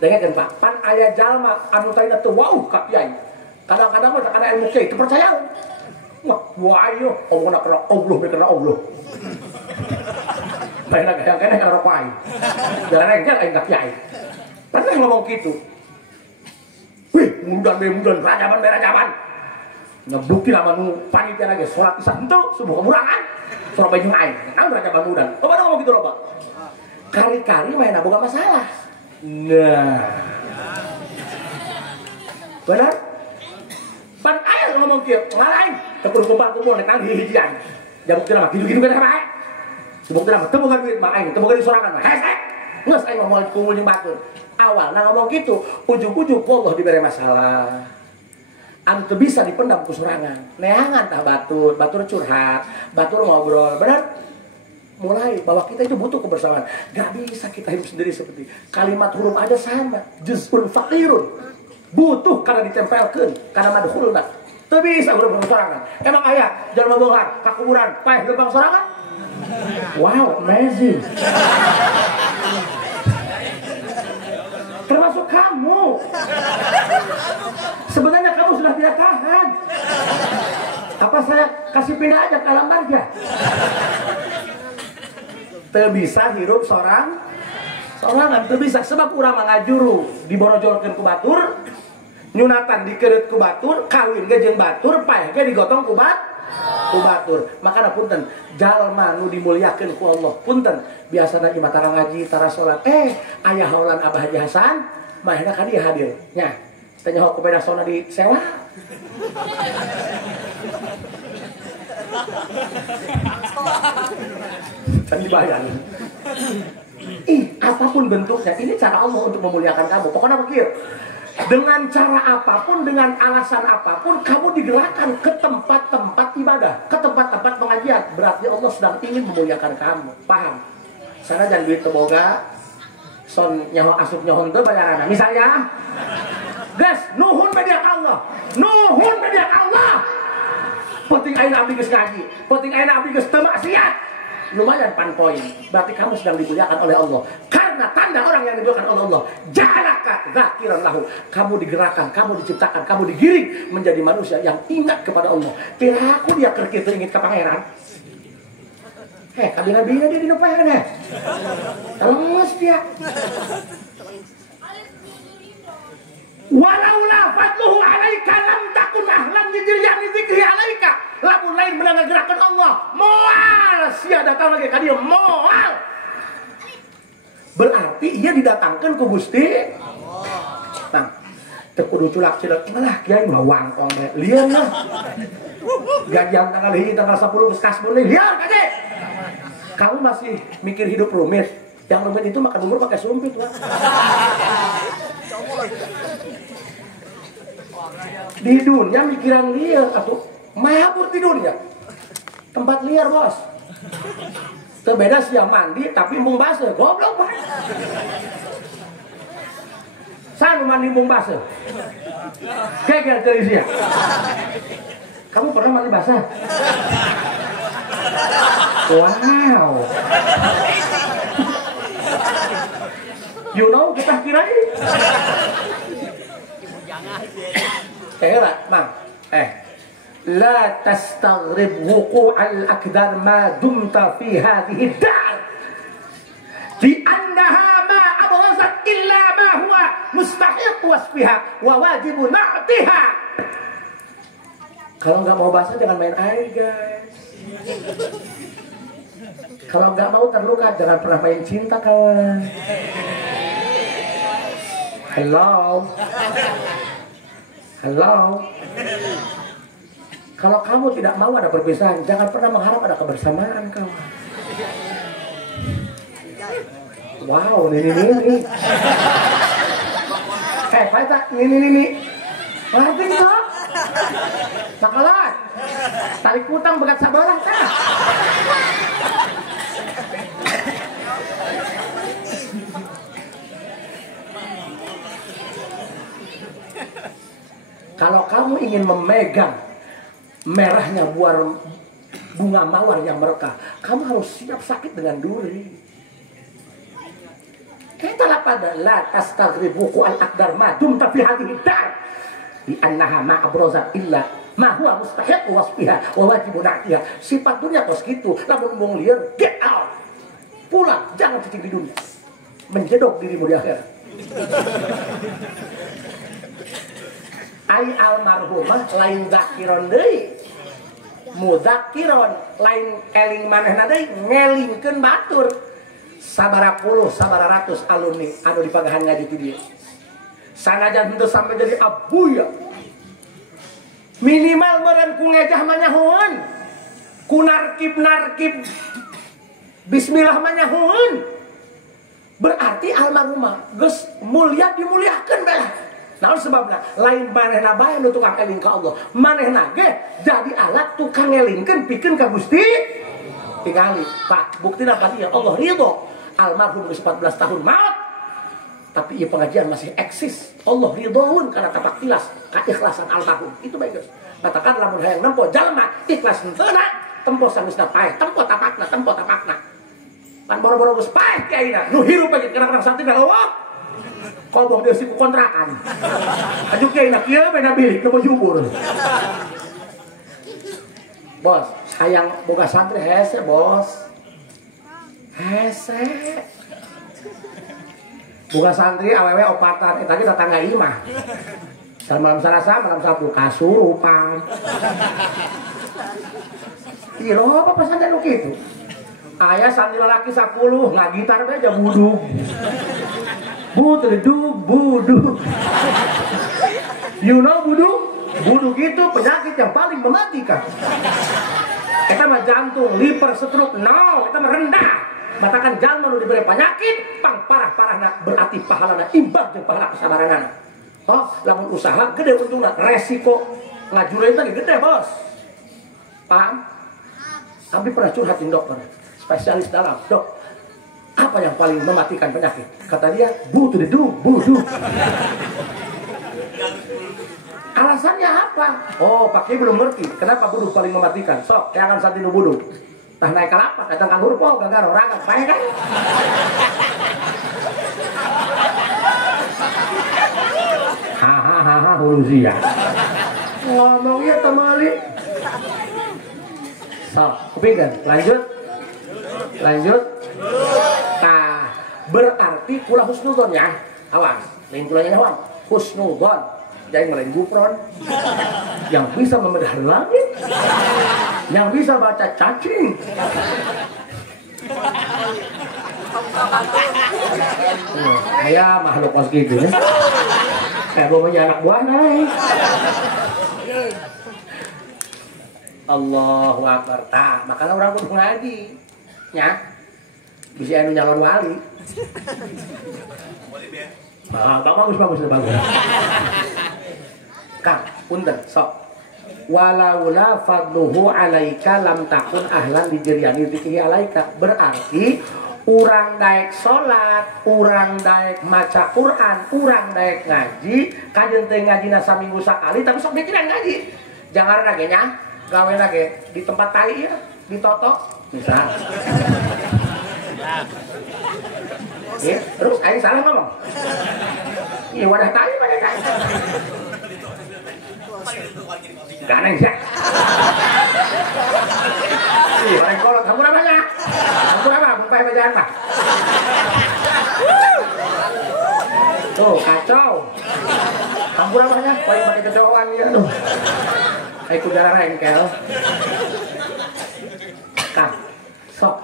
Dengarkan Pak, pan aya jalma anu tadi teu wau ka kiai. Kadang-kadang mah kana ilmu kiai teu percaya. Wah, ayo, omongna kana Allah, kana Allah. Baiklah kadang-kadang kana rokai. Jangan engkel aing ka kiai. Pernah ngomong gitu. Wih, mudan rajaban. Ngebukti nama nu panitia lagi sholat isya itu subuh kemurangan. Surah baju aing. Naon rajaban mudan. Coba ngomong gitu loh, Pak. Kari-kari main boga masalah. Nah. Benar? Pan aya ngomong kieu, ngalain. Teu kumpul nek nang hijian. Jabuk teh mah gitu-gitu kan bae. Subuh teh mah teu boga duit mah aing, teu boga disorangan mah. Hese. Ngeus aing ngomong kumpul jeung batur. Awal ngomong gitu, ujung-ujung Allah diberi masalah. Anu teu bisa dipendam ku sorangan. Neangan tah batur curhat, batur ngobrol. Benar? Mulai bahwa kita itu butuh kebersamaan. Gak bisa kita hidup sendiri seperti kalimat huruf aja sama. Juz'un faqirun. Butuh karena ditempelkeun, karena madkhulna. Teu bisa huruf sorangan. Emang aya jalma beunghar ka kuburan, paeh gerbang sorangan? Wow, amazing. Termasuk kamu. Sebenarnya kamu sudah tidak tahan. Apa saya kasih pindah aja ke alam marja? Teu bisa hirup sorangan, teu bisa sebab urang ngajuru diborojolkeun ku batur, nyunatan dikereut ku batur, kawin ge jeung batur, paeh ge digotong ku batur. Makana punten, jalma nu dimuliakeun ku Allah. Punten, biasana ieu tara ngaji, tara salat. Aya haulan Abah Haji Hasan, mahna ka dieu hadir. Nya, teh nyaho kupeda sona disewa. Kan dibayar. Apapun bentuknya, ini cara Allah untuk memuliakan kamu. Pokoknya begitu. Dengan cara apapun, dengan alasan apapun, kamu digerakkan ke tempat-tempat ibadah, ke tempat-tempat pengajian. Berarti Allah sedang ingin memuliakan kamu. Paham? Sana jangan duit teboga, son nyaho asup nyohon teu bayaran. Misalnya, guys, nuhun media Allah, nuhun media Allah. Penting ayeuna abdi geus ngaji, penting ayeuna abdi geus teu maksiat. Lumayan pan poin. Berarti kamu sedang dimuliakan oleh Allah. Karena tanda orang yang dimuliakan oleh Allah, ja'alaka dzakiran lahu. Kamu digerakkan, kamu diciptakan, kamu digiring menjadi manusia yang ingat kepada Allah. Piraku dia keur kitu inget ka pangeran. Kabina-bina dia dinupaeun Terus dia. Walaula fadluhu alaika lam takun ahlan lidirjani dzikri alaika. Lamun lain menang gerakan Allah, moal sia datang lagi ka dieu moal. Berarti ia didatangkan ku Gusti Allah. Nah, teu kudu culak-culak lah kiai mah wangkong bae. Lieun lah. Gajian tanggal 1 tanggal 10 geus kasbun deui. Liar kaje. Kamu masih mikir hidup rumit. Yang rumit itu makan bubur pakai sumpit lah. Di dunia mikiran liar atuh. Mabur tidurnya. Tempat liar, bos. Terbeda siang mandi tapi embung basah. Goblok, Pak. Sana mandi embung basah. Kayak dari siang. Kamu pernah mandi basah? Wow. You know, kita kirain. Mang. La tastaghrib wuqu'al akdar ma dumta fi hadhihi dar. Di annaha ma abghazat illa ma huwa mustahiq wasfiha wa wajib na'tiha. Kalau nggak mau basah jangan main air, guys. Kalau nggak mau terluka jangan pernah main cinta, kawan. Hello. Kalau kamu tidak mau ada perpisahan, jangan pernah mengharap ada kebersamaan kawan. Wow, ini. Pak tak, ini. Ngerti nggak? Sakalat. Tarik utang begat sabalah teh. Kalau kamu ingin memegang merahnya buah bunga mawar yang merekah, kamu harus siap sakit dengan duri. Kita lah pada la tastagribu al-aqdar ma dum tapi hadhihi dar di annaha ma abrozat illa ma huwa mustahiq wasfiha wa wajibun atiha. Sifat dunia kos gitu, lamun mung lieur get out. Pulang, jangan cicing di dunia. Menjedok dirimu di akhirat. Ai almarhumah lain zakiron deui. Muzakiron lain eling manehna deui, ngelingkeun batur. Sabara puluh, sabara ratus alumni anu dipagahan ngaji ti dieu. Sanajan henteu sampai jadi abuya. Minimal meureun ku ngejah mah nyahoeun. Ku narkib bismillah mah nyahoeun. Berarti almarhumah geus mulia dimuliakeun belah. Naon sebabna? Lain manehna bae nu tukang eling ka Allah. Manehna ge jadi alat tukang ngelingkeun pikeun ka Gusti. Tingali, Pak, buktina ka dieu Allah ridho. Almarhum geus 14 tahun maut. Tapi ieu pengajian masih eksis. Allah ridhoun kana tapak tilas keikhlasan almarhum. Itu bae geus. Katakan lamun hayang nempo jalma ikhlas henteu tempo sanesna paeh, tempo tapakna. Pan boro-boro geus paeh ti ayeuna. Nu hirup aja kadang-kadang santri Allah. Kobong dia siku kontrakan. Aju kiai na kieu bena bilik nu jubur. Bos, hayang boga santri hese, Bos. Hese. Boga santri awewe opatan eta ge tetangga ieu mah. Malam Selasa, malam Sabtu kasurupan. Iro apa pesantren nu kitu? Aya santri lalaki 10 ngagitar bae aja budug. Budug. You know budug? Budug itu penyakit yang paling mematikan. Kita mah jantung, liver, stroke, no, kita mah rendah. Matakan jalma nu diberi penyakit, pang parah-parahna berarti pahalana imbang jeung pahala kesabaranana. Oh, lamun usaha gede untungna, resiko ngajureun teh gede, Bos. Paham? Kami pernah curhatin dokter, spesialis dalam, dok, apa yang paling mematikan penyakit? Kata dia, budug. Alasannya apa? Oh, Pak Kiai belum ngerti. Kenapa budug paling mematikan? Sok, kayak akan saat ini budug. Tah naik kalapak, datang kanggur po, gagal orang bae kan? Hahaha, hulusia. Ngomongnya temali. Sok, kupingkan. Lanjut. Nah, berarti kula husnudzon ya. Awas, lain kulanya awang. Husnudzon. Jangan melain gupron. Yang bisa membedah langit. Yang bisa baca cacing. Kayak makhluk kos gitu ya. Kayak bawanya anak buah naik. Allahu Akbar. Tah, makanya orang kudu ngaji. Ya. Bisa anu nyalon wali. Bagus. Kang, punten, sok. Walaula fadluhu alaika lam takun ahlan dijeriani fikih alaika. Berarti urang daek salat, urang daek maca Quran, urang daek ngaji, kajeun teh ngajina saminggu sakali tapi sok mikiran ngaji. Jangan lagi nya, gawe lagi di tempat tai ya, ditotok misal. Ya, terus aing salah ngomong. Iya wadah tai pada tai. Ganeng sih. Ih, orang kolot kamu namanya. Kamu apa? Bumpai bacaan Pak. Tuh, kacau. Kamu namanya? Paling pakai kecoan ya tuh. Kayak kudara rengkel. Kang, sok.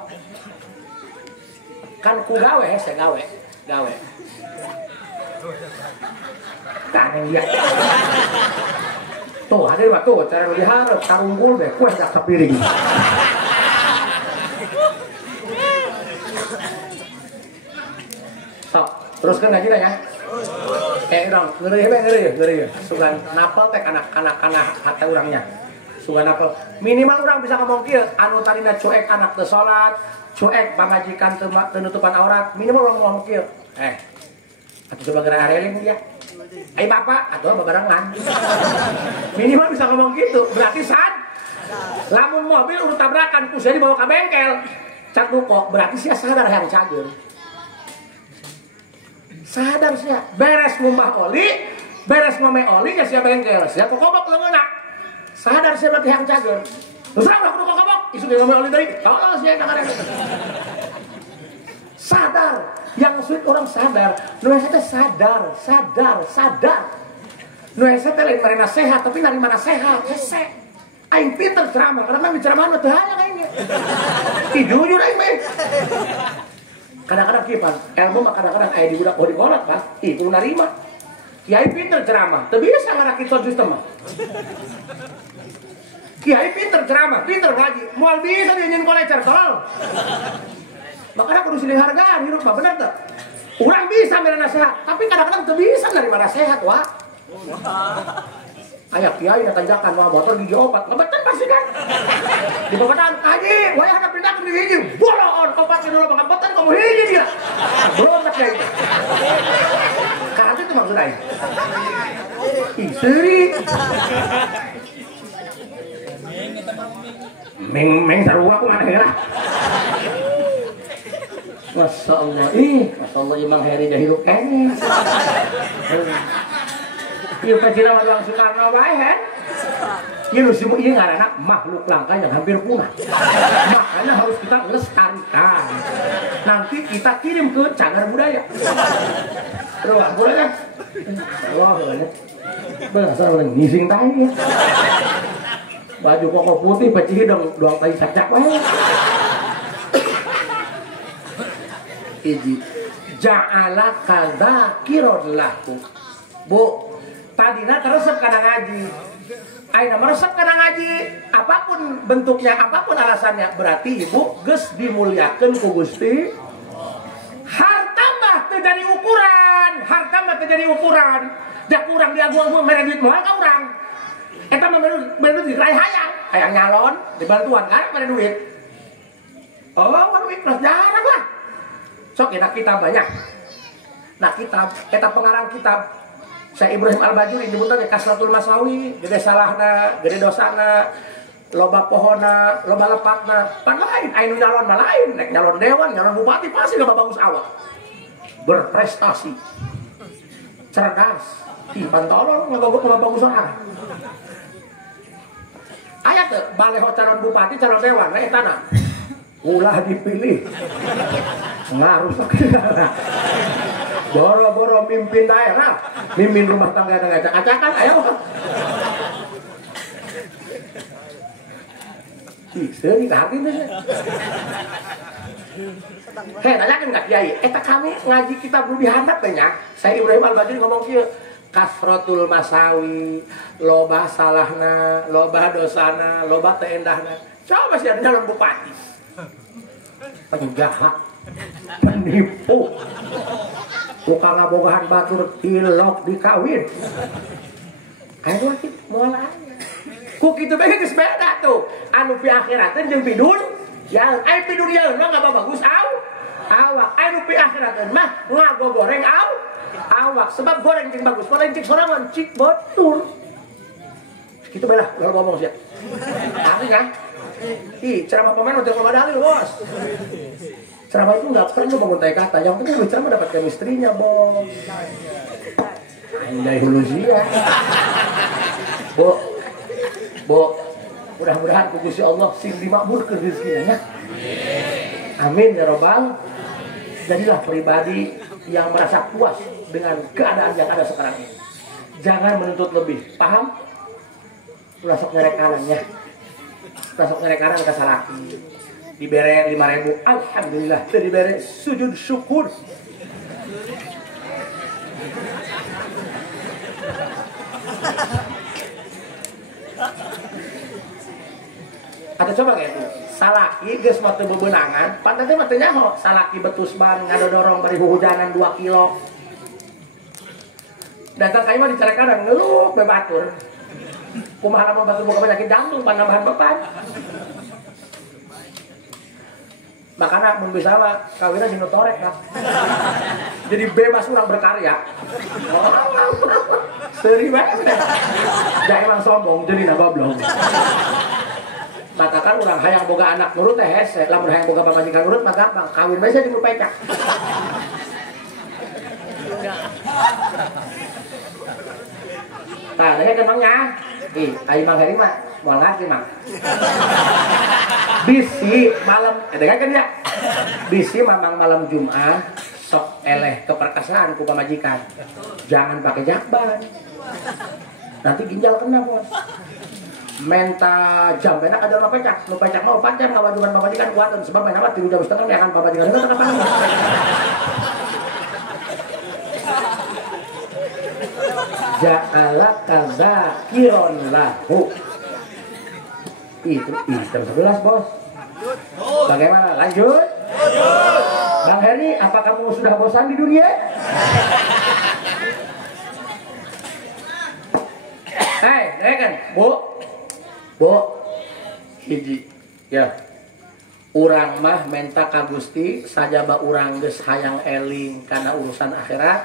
Kan ku gawe, saya gawe. Ganeng ya. Tuh, ada mah tuh cara lihat karunggul deh, kue dak kepiring. Sok, teruskan ngaji dah ya. Dong, ngeri. Sugan napel teh anak hati orangnya. Sugan napel. Minimal orang bisa ngomong kieu, anu tarina cuek anak teu salat, cuek pangajikan teu nutupan aurat, minimal orang ngomong kieu. Atuh coba gerak areling ya. Bapak, atuh babarengan. Minimal bisa ngomong gitu, berarti lamun mobil urut tabrakan, kusnya dibawa ke bengkel. Cak dukok, berarti sia sadar yang cager. Sadar sia, beres ngumbah oli, beres ngome oli ya sia bengkel, sia kokobok leungeuna. Sadar sia berarti yang cager. Terus udah kudu kokobok, isu ge ngome oli deui. Tolong sia nangare. Sadar, yang sulit orang sadar. Nu eta sadar. Nu eta lain marina sehat, tapi dari mana sehat? Hese. Aing pinter ceramah, karena mah ceramah teu hayang aing. Jujur aing mah. Kadang-kadang kipan, ilmu mah kadang-kadang aya di budak di kolot, Mas. Kudu narima. Kiai pinter ceramah, teu bisa ngarakit sistem mah. Kiai pinter ceramah, pinter ngaji, moal bisa dia nyen kolecer tolol. Makanya kudu silih hargaan hirup mah bener teu? Urang bisa mere nasehat, tapi kadang-kadang teu bisa dari mana sehat, wah. Aya kiai na tanjakan wah motor gigi opat, ngebeten pasti kan. Di babatan haji, wayah ada pindah ke gigi, bolon opat dulu ngebeten kamu hiji dia. Belum tak kiai. Karena itu maksud aing. Seri. Meng sarua ku mana heula. Masya Allah, Imam Heri dah hidup kene. Ieu kacira Wadang Soekarno bae he. Ieu ngaranna makhluk langka yang hampir punah. Makanya harus kita lestarikan. Nanti kita kirim ke cagar budaya. Terus boleh kan? Wah, bahasa orang ngising tadi ya. Baju koko putih peci doang tai cacak wae. Iji ja'ala kadzakiron lahu. Bu, tadina teresep kana ngaji. Aina meresep kana ngaji, apapun bentuknya, apapun alasannya, berarti ibu geus dimuliakeun ku Gusti. Harta mah teu jadi ukuran. Da kurang diagung-agung mere duit moal ka urang. Eta mah bener dikerai hayang nyalon, dibantuan kan mere duit. Oh, duit plus jarang lah. Sok kita banyak. Nah kitab, kita pengarang kitab. Saya Ibrahim Al-Bajuri nyebutnya Kasratul Masawi, gede salahna, gede dosana, loba pohona, loba lepatna. Pan lain, ainu nyalon mah lain, nek nyalon dewan, nyalon bupati pasti gak bagus awak. Berprestasi, cerdas, pan tolong gak bagus orang. Ayat tuh, baleho calon bupati, calon dewan, nah etana. Ulah dipilih ngarusak negara. Boro-boro mimpin daerah, mimpin rumah tangga acak-acakan ayo. Seuni ka hati teh. Tanyakeun ka kiai, eta kami ngaji kitab nu dihandap teh nya. Saya Ibrahim Al-Bajuri ngomong kieu, kasratul masawi, loba salahna, loba dosana, loba teu endahna. Coba sih ada calon bupati. Penjahat, penipu, tukang ngabogahan batur tilok dikawin. Ayo lagi moal aya. Ku kitu bae geus beda tuh. Anu pi akhirateun jeung pi dunya. Ai pi dunya mah enggak bagus awak. Anu pi akhirateun mah ngagogoreng awak. Sebab goreng jeung bagus, goreng cik sorangan cik betul. Kitu bae lah ngomong sia. Artinya ceramah pemain untuk dalil bos. Ceramah itu nggak perlu menguntai kata, yang penting ceramah dapat chemistry-nya bos. Andai hulu sia. Bu, mudah-mudahan Gusti Allah sing dimakmurkeun rezekinya. Amin ya robbal. Jadilah pribadi yang merasa puas dengan keadaan yang ada sekarang ini. Jangan menuntut lebih, paham? Masuk nyerek kanannya. Masuk ngerekaran ke salaki dibere 5.000, alhamdulillah. Dibere sujud syukur. Ada coba kayak itu. Salaki geus mah teu bebeunangan, pan teh mah teu nyaho. Salaki betus ban ngadodorong bari hujanan 2 kilo. Datang ka imah dicarekan ngeluh be batur. Kumaha lamun batur boga penyakit jantung pan nambahan beban. Makanya mun bisa mah kawinna jeung torek lah. Jadi bebas urang berkarya. Seuri bae. Da emang sombong jadi goblok. Matakan urang hayang boga anak nurut teh hese, lamun hayang boga pamajikan nurut mah gampang, kawin bae jeung pecak. Tah, deh kan mangnya. Ih, ai Mang Heri mah moal ngarti mah. Bisi malam, dengar kan ya? Bisi mamang malam Jumat sok eleh keperkasaan ku pamajikan. Jangan pakai jakban. Nanti ginjal kena, Bos. Menta jam enak ada lu pecak mau pacar kawajuban pamajikan kuatan sebab main apa 3 jam setengah ya kan pamajikan itu kenapa ja'ala kazakiron lahu itu jam 11 bos. Bagaimana lanjut? Bang Heri, apa kamu sudah bosan di dunia? Hei, kan Bu, hiji, ya, urang mah menta ka Gusti, sajaba urang geus hayang eling karena urusan akhirat,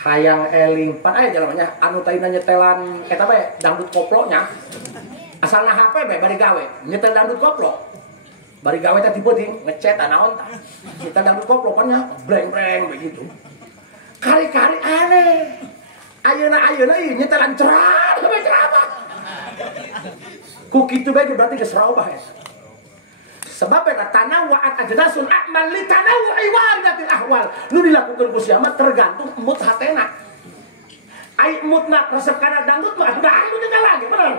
hayang eling, pan aya jalannya, anu taina nyetelan, eta bae, dangdut koplonya, asalna HP bae, bari gawe, nyetel dangdut koplo, bari gawe teh tipe ting, ngecet anaon tah, nyetel dangdut koplo kan nya, breng-breng begitu, kari-kari aneh, ayeuna ieu nyetelan cerah, sampai ceramah. Ku kitu bae berarti geus raubah ya. Sebab eta tanawwa'at ajnasul a'mal li tanawwu'i waridatil ahwal. Nu dilakukeun ku sia mah tergantung mood hatena. Ai moodna resep kana dangdut mah udah anu teh lagi, bener.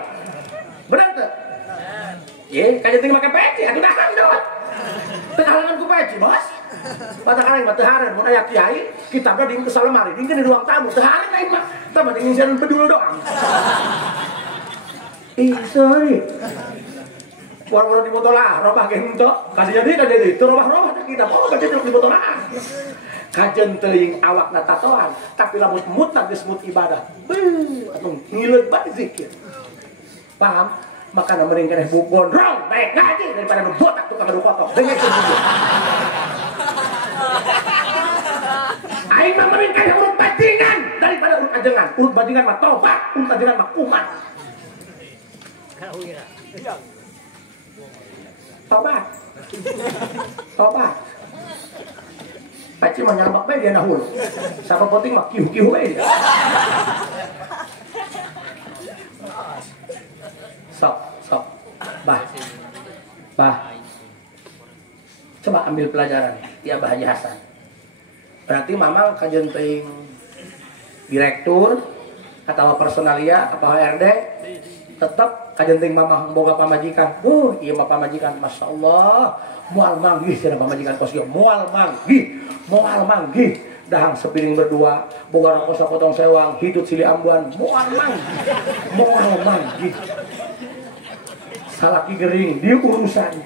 Bener teu? Ye, kaje teu make peci, atuh dahan dot. Teu halangan ku peci, Bos. Patakan mah teu hareun mun aya kiai, kitabna di salemari, dingkeun di ruang tamu, teu hareun aing mah. Tah mah ngisian pedul doang. Sorry. War-war di botol lah, robah geng ento. Kasih jadi itu robah-robah tak kita. Oh, kasih di botol lah. Kajen teuing awakna tatoan, tapi lamun mutna geus mut ibadah. Beuh, atuh ngileut bae zikir. Paham? Makana mending keneh gondrong, baik ngaji daripada nu botak tukang adu kotok. Dengeun kieu. Aing mah mending keneh urut bajingan daripada urut ajengan. Urut bajingan mah tobat, urut ajengan mah kumat. Tobat. Paci mah nyambak bae dia nahul. Sapa penting mah kihu-kihu bae dia. Sok. Bah. Coba ambil pelajaran. Ya Bah Haji Hasan. Berarti mamang kajeun teuing direktur atau personalia atau HRD tetap kajenting mamah boga pamajikan. Iya mah pamajikan Masya Allah moal manggih cenah pamajikan kos ieu moal manggih dahang sepiring berdua boga rokok sapotong sewang hidut silih ambuan moal manggih salaki gering di urusan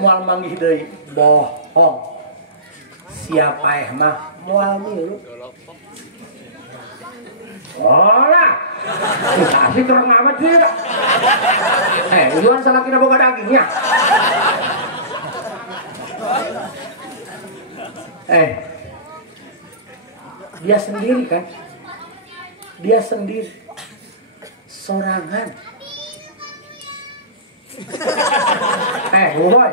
moal manggih deui bohong siapa mah moal milu. Olah, kasih terang amat sih. Ujuan salah kita boga dagingnya. Dia sendiri kan? Dia sendiri. Sorangan. Boy.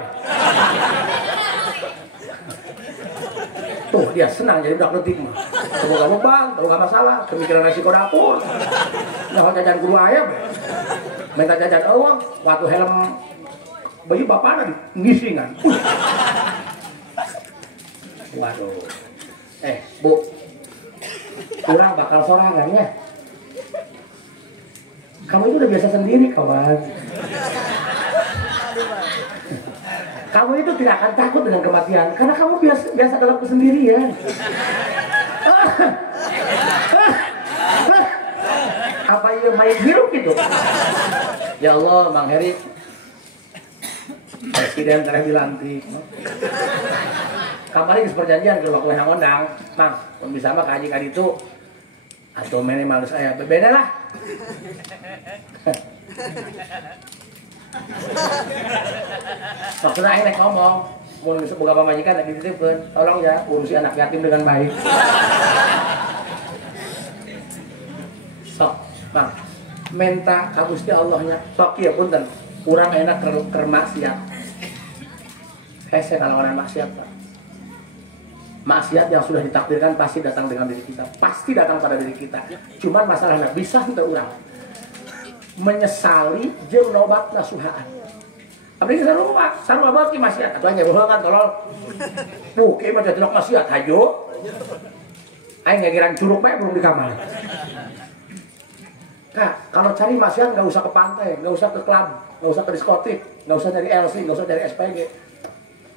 Tuh dia senang jadi budak letik mah. Semoga beban, tahu gak masalah. Pemikiran resiko dapur. Nah jajan guru ayam, minta jajan uang. Waktu helm baju bapaknya ngisingan. Waduh. Bu, kurang bakal sorangannya. Kamu itu udah biasa sendiri kawan. Kamu itu tidak akan takut dengan kematian karena kamu biasa dalam kesendirian. Apa iya main hirup gitu? Ya Allah, Bang Heri, Presiden tereh dilantik. Kapan ini perjanjian kalau aku yang ngondang, Mang, bisa mah kaji kali itu atau minimal saya beda lah. Maksudnya ini ngomong, mau buka pamajikan lagi dititipkan, tolong ya urusi anak yatim dengan baik. Sok, Mang, minta ka Gusti Allahnya, sok ya punten, kurang enak keur maksiat. Hese kalau orang maksiat, Pak. Maksiat yang sudah ditakdirkan pasti datang dengan diri kita, pasti datang pada diri kita. Cuman masalahnya bisa terurang. Menyesali jeung nobatna suhaan. Abdi sarua, sarua beuki maksiat atuh nya bohongan tolol. Kieu mah tidak maksiat hajo. Aing ngagiran curug bae belum di kamar. Nah, kalau cari maksiat nggak usah ke pantai, nggak usah ke klub, nggak usah ke diskotik, nggak usah dari LC, nggak usah dari SPG.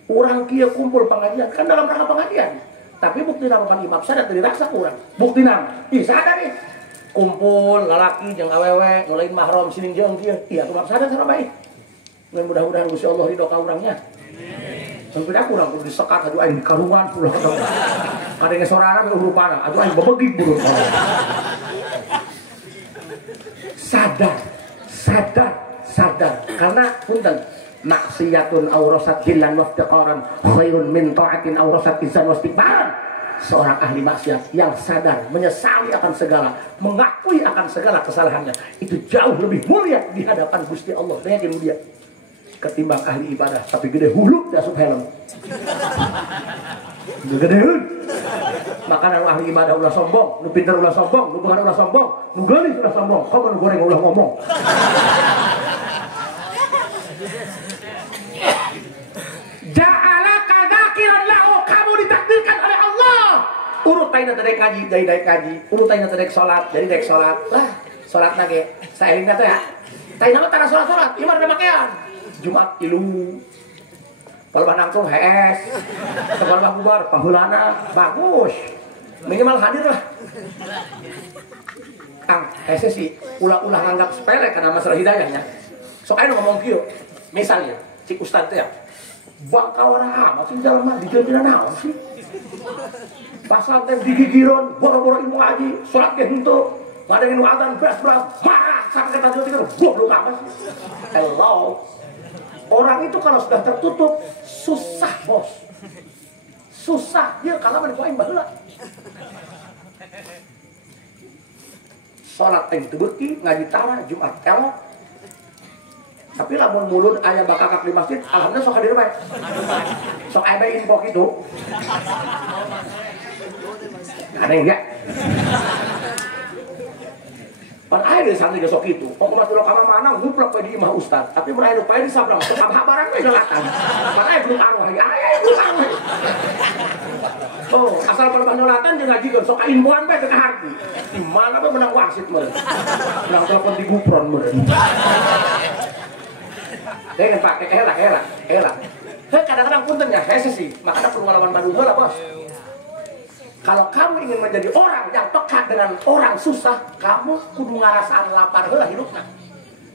Orang kia kumpul pengajian kan dalam rangka pengajian, tapi bukti nama pan imam sadat dari rasa kurang. Bukti nama, sadar nih kumpul lalaki jeung awewe ngulain mahram sining jeung kieu, iya tuh sadar sana baik. Mudah-mudahan Gusti Allah ridho ka urangnya. Sampai aku urang kudu disekat atuh aing karuan pula ketemu. Ada ngesorana be urupana, atuh aing bebegik buruk. Sadar karena punten maksiatun aurasat hillan waftiqaran khairun min ta'atin aurasat izan wastikbaran. Seorang ahli maksiat yang sadar, menyesali akan segala, mengakui akan segala kesalahannya, itu jauh lebih mulia di hadapan Gusti Allah. Yakin dia ketimbang ahli ibadah tapi gede huluk dan subhelm. Gede hul. Makanya ahli ibadah ulah sombong, nu pintar ulah sombong, nu bukan ulah sombong, nu gelis ulah sombong, kamu goreng ulah ngomong. Ja'alaka dzakiran lahu, kamu ditakdirkan oleh Allah. Urut taina teh kaji, jadi daek kaji, urut taina teh salat, jadi daek salat. Lah, salat lagi. Saeling teh ya. Taina mah tara salat-salat, ieu mah ada makean. Jumat ilu. Kalau nangtung HS, sekolah bubar, pahulana, bagus. Minimal hadir lah. Kang, HS sih ulah-ulah nganggap sepele karena masalah hidayahnya. Sok ayo ngomong kieu. Misalnya, cik ustaz teh ya. Bakal orang amat sih jalan mah dijadikan naon sih. Pasal teh digigiron, boro-boro ilmu ngaji, salat ge henteu. Ngadengin adzan beras-beras, marah sampai kata dia goblok amat sih. Hello. Orang itu kalau sudah tertutup susah, Bos. Susah dia kalau menikuain baheula. Salat teh teu beuki, ngaji tara Jumat elok. Tapi lamun mulut aya bakakak di masjid, alhamdulillah sok hadir bae. Sok aya bae info kitu. Ada enggak? Pan aya di santri sok kitu. Pokona teu ka mana nguplek bae di imah ustaz, tapi mun aya nu pae di sabrang, sok habaran we jelatan. Pan aya belum arwah, aya belum arwah. Oh, asal pelebah nolatan jeung ngaji geus sok infoan bae teu kaharti. Di mana bae menang wasit meureun. Menang telepon di Gupron meureun. Dengan pakai elak. Kadang-kadang puntennya, sih. Makanya pengalaman baru lah, Bos. Kalau kamu ingin menjadi orang yang peka dengan orang susah, kamu kudu ngarasaan lapar heula hidupna.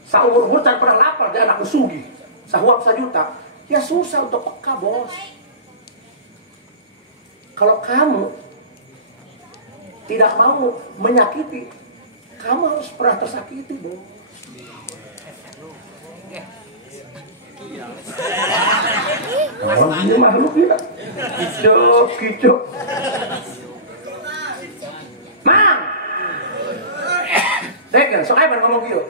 Saumur-umur tan pernah lapar di anak sugih. Sahuap sajuta. Ya susah untuk peka, Bos. Kalau kamu tidak mau menyakiti, kamu harus pernah tersakiti, Bos. Oh, ini makhluk ya. Kicok. Mang. Dek, sok ae ngomong kieu.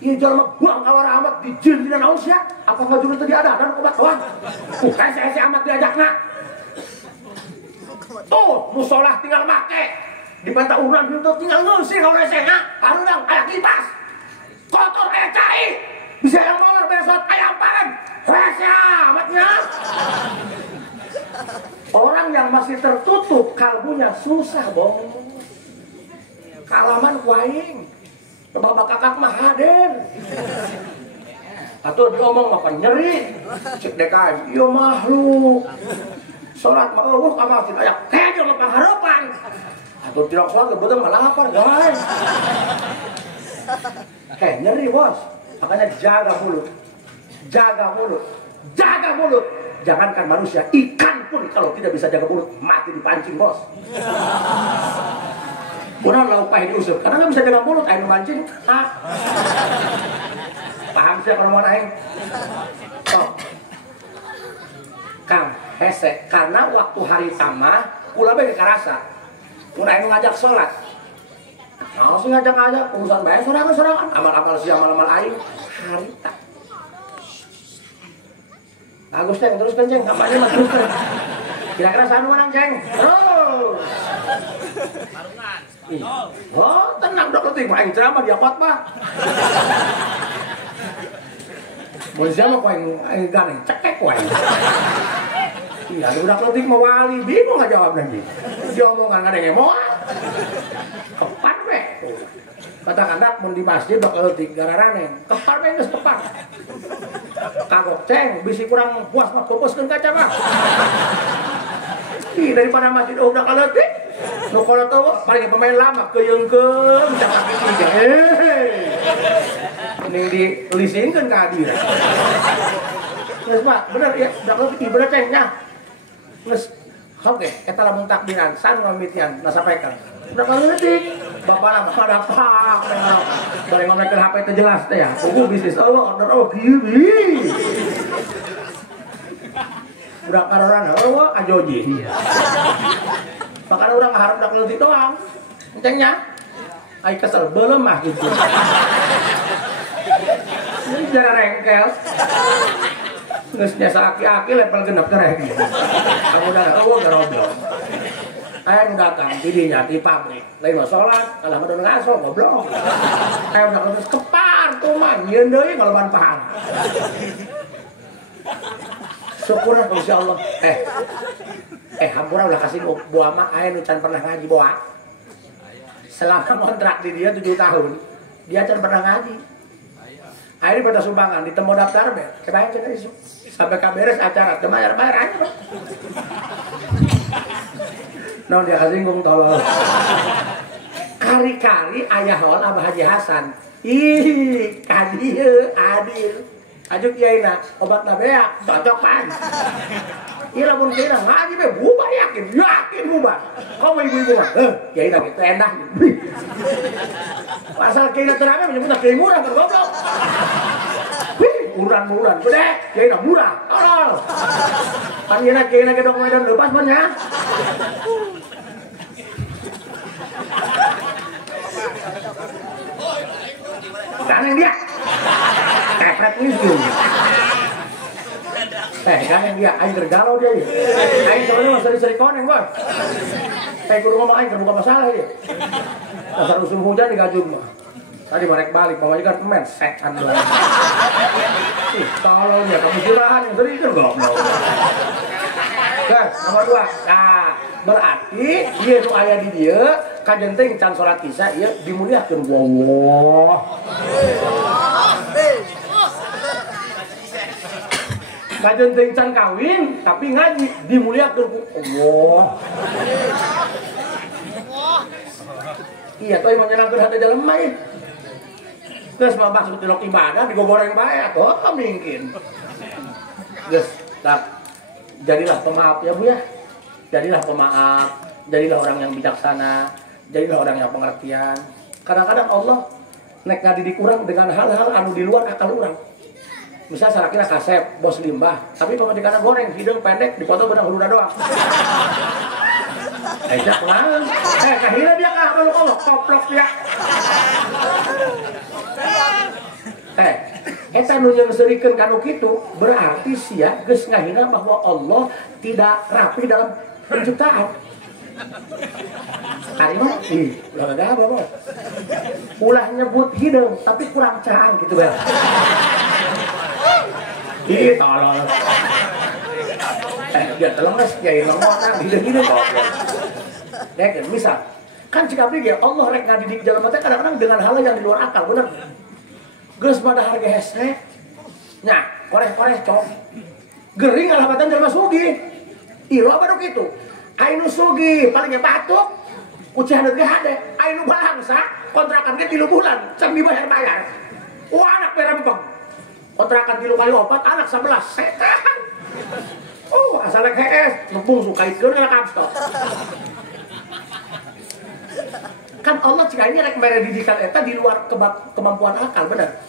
Ieu jalma buang kawar amat di jin dina naon sia? Apa ngajurut teu diadadan obat doang? Hese amat diajakna. Tuh, musolah tinggal make. Di panta urunan pintu tinggal ngeusi ka resena. Harudang aya kipas. Kotor aya cai. Bisa yang molor besot aya apaan? Hese amatnya. Orang yang masih tertutup kalbunya susah, Bos. Kalaman kuaing. Bapak kakak mah hadir. Atuh diomong mah nyeri. Cek dekan, ieu makhluk. Salat mah eueuh ka masjid aya kejo mah harapan. Atuh tidak salat beuteuh mah lapar, guys. Nyeri, Bos. Makanya jaga mulut. Jaga mulut. Jangankan manusia, ikan pun kalau tidak bisa jaga mulut mati dipancing, bos. Kurang lauk pahit diusir karena nggak bisa jaga mulut, ayo mancing. Paham sih kalau mau naik? Kang hese karena waktu hari tamah kula bae karasa. Mun aing ngajak salat. Nah, sih ngajak-ngajak urusan bae sorangan-sorangan, amal-amal si amal-amal aing harita. Agus Ceng, terus Ceng, kampanye mas terus Ceng. Kira-kira sanu mana Ceng? Terus. Oh, tenang udah ketik, aing ceramah dia khotbah. Mun siapa kau yang gane cekek kau. Iya, udah ketik mau wali, bingung nggak jawab nanti. Dia omongan nggak ada yang mau. Kepan weh. Katakan dak mun di masjid bakal ketik gararane. Kepan weh geus kepan. Kagok Ceng, bisi kurang puas mah pupuskeun kaca mah. Ih, daripada masjid udah kaletik. Nu kalau tahu paling pemain lama keyeungkeun capak tiga. Ini dilisingkeun ka dia. Geus Pak, bener ya, udah kaletik bener Ceng nya. Geus oke, eta lamun takbiran san ngamitian nasampaikan. Udah kaletik. Bapak nama ada pak. Bari ngomongkeun HP teh jelas teh ya. Kudu bisnis order kieu. Udah karoran ajoji. Makanya orang harap udah ngelutik doang. Kencengnya ay kesel belum mah gitu. Ini jarang rengkel. Nges biasa aki-aki level genep kerek. Kamu udah gak roblong. Kayak udah kan didinya di pabrik. Lain mau sholat, kalau mau ngaso goblok. Kayak udah terus kepar tuh mah nyeun deui ngaloban pahala. Syukur Insya Allah. Hampura udah kasih buah mak ayah nu can pernah ngaji boa. Selama kontrak di dia 7 tahun, dia can pernah ngaji. Akhirnya pada sumbangan ditemu daftar be, kebayang cina isu. Sampai kaberes acara, bayar aja bang. Non dia kasinggung tolol. Kari-kari ayah hol Abah Haji Hasan. Ih, kadieu adil. Ajuk yaina obat nabea cocok pan. Iya lamun kira ngaji be bubar yakin bubar. Kamu ibu-ibu mah, yaina gitu enak. Pasal kira terang menyebut kiai murah kan goblok. Uran-uran, gede, yaina murah, tolol. Pan kiai kedok medan lepas pan ya. Kaneng dia. Kepret miskin. Kaneng dia, aing tergalau dia. Aing sebenarnya mah seri-seri koneng, Bos. Kudu ngomong aing terbuka masalah dia. Dasar musim hujan di Gajung mah. Tadi marek balik, mamanya kan pemain sekan doang. Ih, tolong ya, kamu istirahat yang seri itu goblok. Guys, nomor 2. Nah, berarti dia nu aya di dieu kajenting can salat isya ieu dimuliakeun ku Allah. Kajenting can kawin tapi ngaji dimuliakeun ku Allah. Iya, tuh yang menyenangkan hati dalam main. Terus mau maksud tilok ibadah digoreng bae atuh mungkin. Geus, jadilah pemaaf ya Bu ya. Jadilah pemaaf, jadilah orang yang bijaksana, jadilah orang yang pengertian. Kadang-kadang Allah nek ngadidik urang dengan hal-hal anu di luar akal urang. Misal sarakira kasep, bos limbah, tapi pemadikanna goreng, hidung pendek, dipotong benang huluna doang. Jak kumaha? Kahina dia kah kalau koplok dia. Eta nu nyeurikeun kanu kitu berarti sia geus ngahina bahwa Allah tidak rapi dalam penciptaan. Karimah, ulah gagah Bos. Ulah nyebut hidung tapi kurang cang gitu Bang. Ih tolol. Dia telemes kiai ngomong hidung-hidung kok. Dek, misal kan jika ya Allah rek ngadidik jalan mata kadang-kadang dengan hal yang di luar akal, bener. Geus pada harga hese. Nya, koreh-koreh cok. Gering alabatan jelema sugih. Ilo apa dok itu? Ainu sugih, palingnya batuk. Kucihan ge hade. Ainu balangsa, kontrakan ge 3 bulan, can dibayar-bayar. Wah, anak berempeng. kontrakan 3 kali 4 anak 11 setan. Oh asalnya KS ngebung suka ikut anak absto. Kan Allah jika ini rek mere didikan eta di luar kemampuan akal bener.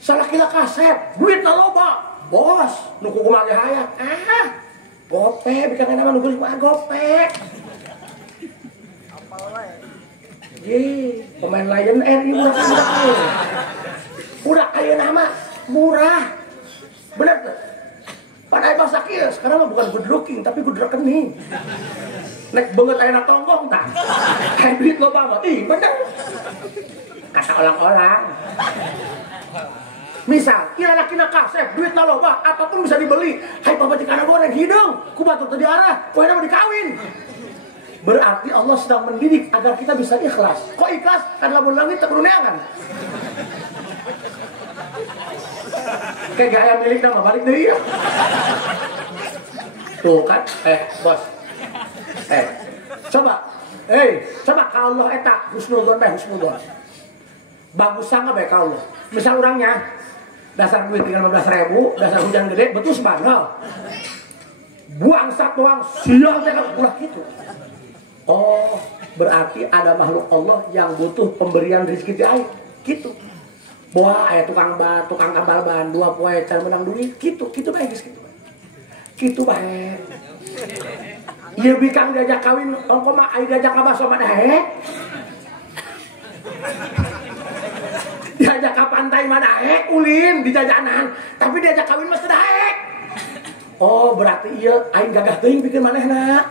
Salah kita kasep duit na loba bos nuku kumaha hayat gope bikin nama nuku mah gope. Pemain Lion Air ini udah kaya nama murah bener tuh. Padahal masa kia sekarang mah bukan good looking tapi good rekening. Nek banget ayeuna tonggong tah. Kayak duit loba mah. Ih, bener. Kata orang-orang. Misal, kira lakina kasep, duit na loba, apapun bisa dibeli. Hai pabajikana goreng hidung, ku batur teu diarah, ku mah dikawin. Berarti Allah sedang mendidik agar kita bisa ikhlas. Kok ikhlas? Kan lamun langit teu neangan. Kayak gaya milik nama balik deui ya. Tuh kan, bos. Coba ka Allah eta husnudzon bae husnudzon. Bagus sangat bae ka Allah. Misal orangnya dasar duit 15.000, dasar hujan gede betul sebanal. Buang satu doang sial teh ulah gitu. Oh, berarti ada makhluk Allah yang butuh pemberian rezeki di air. Gitu. Wah, aya tukang tambal ban 2 poe can menang duit gitu bae geus gitu. Gitu bae. Ieu bikang diajak kawin ongko mah aya diajak ka baso mah daek. Diajak ka pantai mah daek ulin di jajanan, tapi diajak kawin mah teu daek. Oh, berarti ieu aing gagah teuing bikin manehna.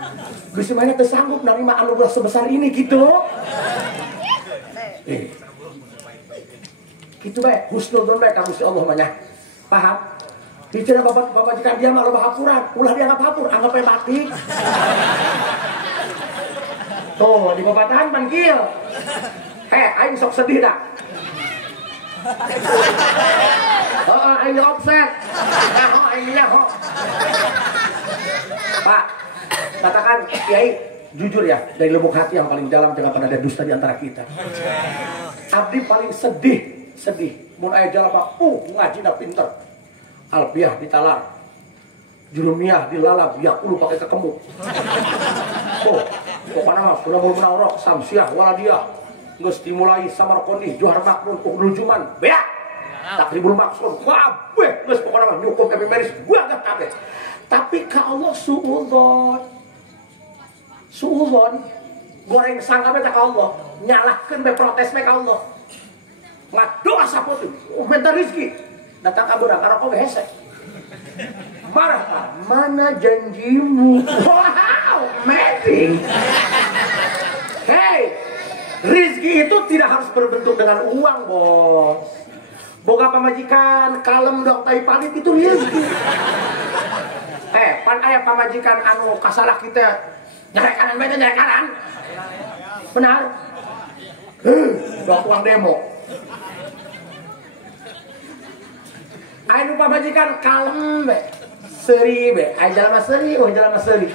Geus maneh teu sanggup narima anugerah sebesar ini gitu. Gitu bae, husnudzon bae ka Gusti Allah mah nya. Paham? Bicara bapak jika dia malu hapuran, ulah dia anggap hapur, anggap batik. Tuh, di babatahan pan kieu. Aing sok sedih dah. Aing offset. Aing nyaho. Pak, katakan Kiai jujur ya, dari lubuk hati yang paling dalam jangan pernah ada dusta di antara kita. Abdi paling sedih. Mun aya jalaba ngajina pinter. Albiah ditalar, Jurumiyah dilalap, Yakulu pakai kekemuk. Oh, pokoknya mah sudah mau menawrok, Samsiah, Waladiyah, geus dimulai Samarqandi, Johar Maknun, Uhdul Juman, beak, Takribul Maksud, kabeh, geus pokoknya mah nyukup Epi Meris, gua gak kabeh. Tapi ka Allah suudzon, goreng sangka beta ka Allah, nyalahkeun be protes be ka Allah. Ngadoa sapoteung, minta rezeki. Datang kaburang karena kau hese. Marah, mana janjimu? Wow, amazing. Hey, rizki itu tidak harus berbentuk dengan uang, bos. Boga pamajikan, kalem dong tai palit itu rizki. Pan aya pamajikan anu kasalah kita nyarek kanan. Benar? Dong uang demo. Ayo pamajikan kalem be, seri be, ayo jalan seri, jalan seri.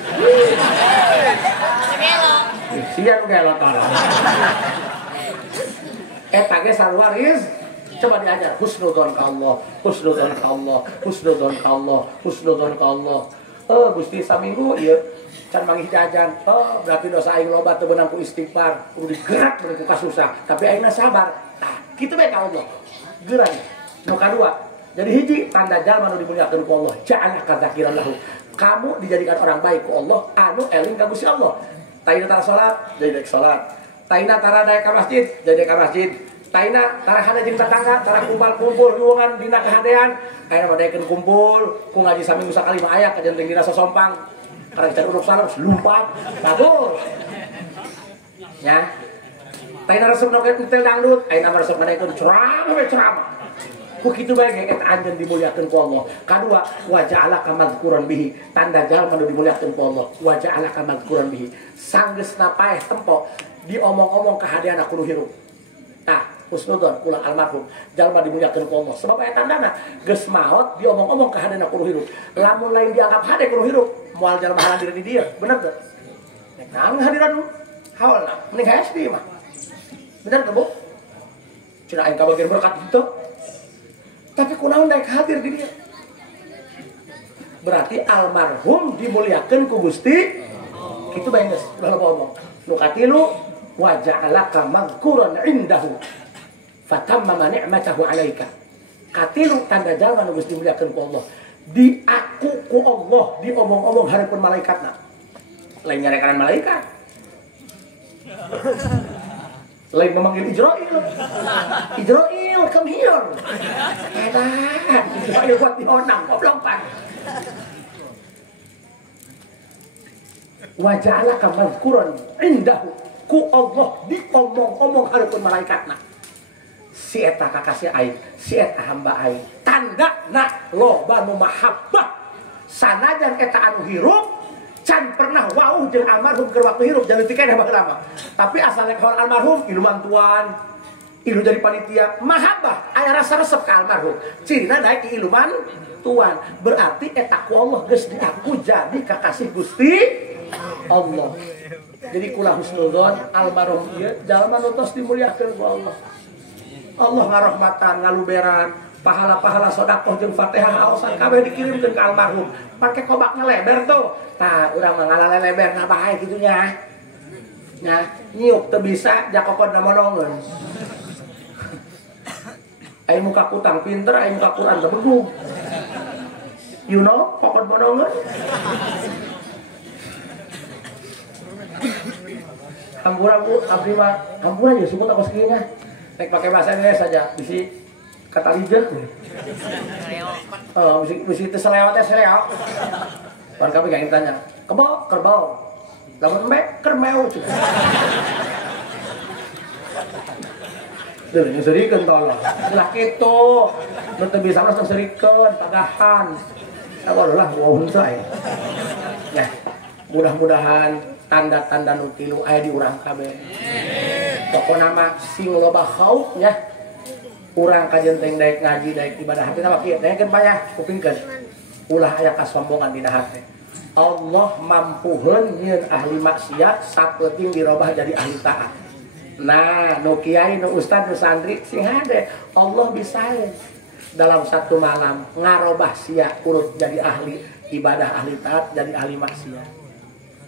Sian gelo tolong. Tage sarwaris, coba diajar husnudzon ka Allah, husnudzon ka Allah, husnudzon ka Allah, husnudzon ka Allah. Gusti saminggu ieu can mangih jajan. Berarti dosa aing loba teu beunang ku istighfar, kudu digerak beunang ku kasusah, tapi aingna sabar. Tah, kitu bae ka Allah. Geurang. Nu kadua, jadi hiji tanda jalma nu dimuliakeun ku Allah, ja'alaka dzakiran lahu. Kamu dijadikan orang baik ku Allah, anu eling ka Gusti Allah. Taina tara salat, jadi daek salat. Taina tara daek ka masjid, jadi daek ka masjid. Taina tara hana jeung tetangga, tara kumpul-kumpul ruangan dina kahadean, kaina mah daekeun kumpul, ku ngaji saminggu sakali mah aya kajenting dina sosompang. Karena kita urut salam lumpat, bagus. Ya. Taina resep noket entel dangdut, ayeuna mah resep daekeun ceramah. Ku kitu bae ge eta anjeun dimuliakeun ku Allah. Kadua, wa ja'alaka madzkuran bihi. Tanda jalma nu dimuliakeun ku Allah. Wa ja'alaka madzkuran bihi. Sanggeusna paeh tempo diomong-omong kahadeanna kudu hirup. Tah, husnudzon kula almarhum jalma dimuliakeun ku Allah. Sebab aya tandana geus maot diomong-omong kahadeanna kudu hirup. Lamun lain dianggap hade kudu hirup, moal jalma hadir di dieu. Bener teu? Nek naon hadiran haulna, mending HD mah. Bener teu, Bu? Cina aing kabagian berkat kitu. Tapi kunaon daek hadir di dia. Berarti almarhum dimuliakeun ku Gusti. Kitu bae geus, ulah ngomong. Nu katilu wa ja'alaka madhkuran indahu. Fatammama ni'matahu 'alaika. Katilu tanda jalma nu geus dimuliakeun ku Allah. Diaku ku Allah, diomong-omong hareupeun malaikatna. Lain nyarekan malaikat. Lain memanggil Ijrail. Ijrail, come here. Edan, Ijrail buat dihonang, goblok. Wa ja'alaka madhkuran indahu. Ku Allah diomong-omong hareupeun malaikatna. Si eta kakasih aing, si eta hamba aing. Tandana loba nu mahabbah. Sanajan eta anu hirup can pernah wauh jeung almarhum keur waktu hirup jadi tikeun baheula lama. Tapi asalna kawan almarhum iluman tuan, ilu jadi panitia, mahabbah aya rasa resep ka almarhum. Cirina naik ke iluman tuan. Berarti eta ku Allah geus diaku jadi kakasih Gusti Allah. Jadi kula husnudzon almarhum ieu jalma nu tos dimuliakeun ku Allah. Allah ngarahmatan, ngaluberan, pahala-pahala sedekah jeung Fatihah aosan kabeh dikirimkeun ka almarhum. Pake kobakna leber tuh. Tah, urang mah ngalale leber na bae kitu nya. Nya, nyiuk teu bisa jakokonna monongeun. Aya muka kutang pinter, aya muka Quran teu begug. You know, pokon monongeun. Hampura Bu, abdi mah hampura ya sumut aku sekieu nya. Nek pakai bahasa Indonesia saja, bisi kata lijet. Oh, bisi teu selewat teh seleo. Pan kami kayak tanya, kerbau. Lamun embek kermeu. Duh, nyusurikeun tolong. Ulah kitu. Nu teu bisa mah nyusurikeun pagahan. Sabarulah wawun sae. Nah, mudah-mudahan tanda-tanda nu tilu aya di urang kabeh. Pokona mah sing loba khauf nya. Urang kajenteng daek ngaji, daek ibadah hati mah kieu daekeun payah kupingkeun. Ulah aya kasombongan dina hati. Allah mampuheun nyieun ahli maksiat sapeuting dirobah jadi ahli taat. Nah, nu kiai, nu ustad, nu santri sing hade Allah bisaeun dalam satu malam ngarobah sia urut jadi ahli ibadah, ahli taat, jadi ahli maksiat.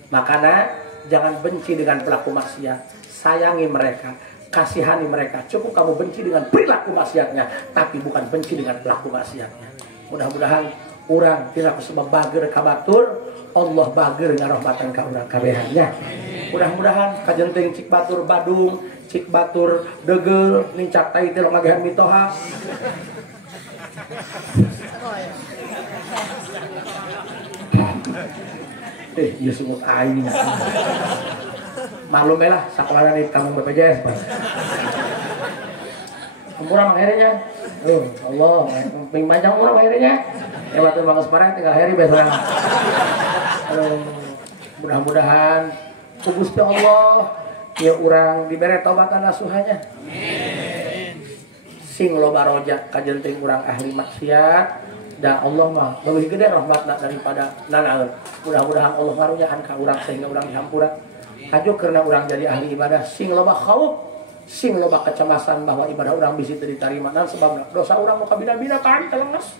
Makanya jangan benci dengan pelaku maksiat. Sayangi mereka, kasihani mereka. Cukup kamu benci dengan perilaku maksiatnya, tapi bukan benci dengan pelaku maksiatnya. Mudah-mudahan urang tina kusebab bager ka batur, Allah bager ngarahmatan ka urang kabehannya. Mudah-mudahan kajenteng cik batur Badung, cik batur Degel, nincak tai teh ngagehan mitoha. Ieu sumut aing. Maklum lah sakola di kampung BPJS Pak. Murah akhirnya. Allah, ping panjang murah akhirnya. Waktu bangus parah tinggal hari besok. Mudah-mudahan Gusti Allah ya urang dibere taubatan nasuhanya. Sing loba roja kajenteng urang ahli maksiat dan Allah mah lebih gede rahmatna daripada nanaeun. Mudah-mudahan Allah ngarunyaan ka urang sehingga urang dihampura. Hajo karena orang jadi ahli ibadah sing loba khauf, sing loba kecemasan bahwa ibadah orang bisa diterima dan sebabna dosa orang mau kabina-bina kan telengas.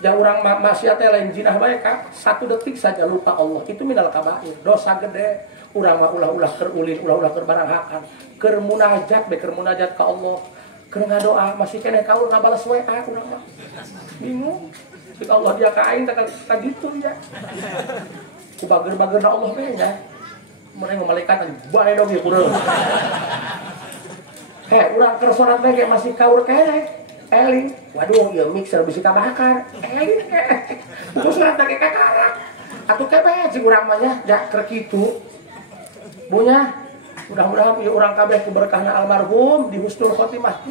Ja urang maksiat teh lain jinah bae ka 1 detik saja lupa Allah itu minal kabair, dosa gede. Urang mah ulah-ulah keur ulin, ulah-ulah keur baranghakan, keur munajat be keur munajat ka Allah, keur ngadoa masih keneh kaul ngabales WA urang mah. Bingung. Cik Allah dia ka aing teh gitu ya. Ku bager-bagerna Allah we nya. Mun malaikat bae dong ieu kureung. Urang keur salat bae masih kaur keneh. Eling. Waduh, ieu mixer bisi kabakar. Eling. Terus salat ge kakarak. Atuh kabeh cing urang mah nya da keur kitu. Bunya, mudah-mudahan ieu urang kabeh ku berkahna almarhum di husnul khotimah.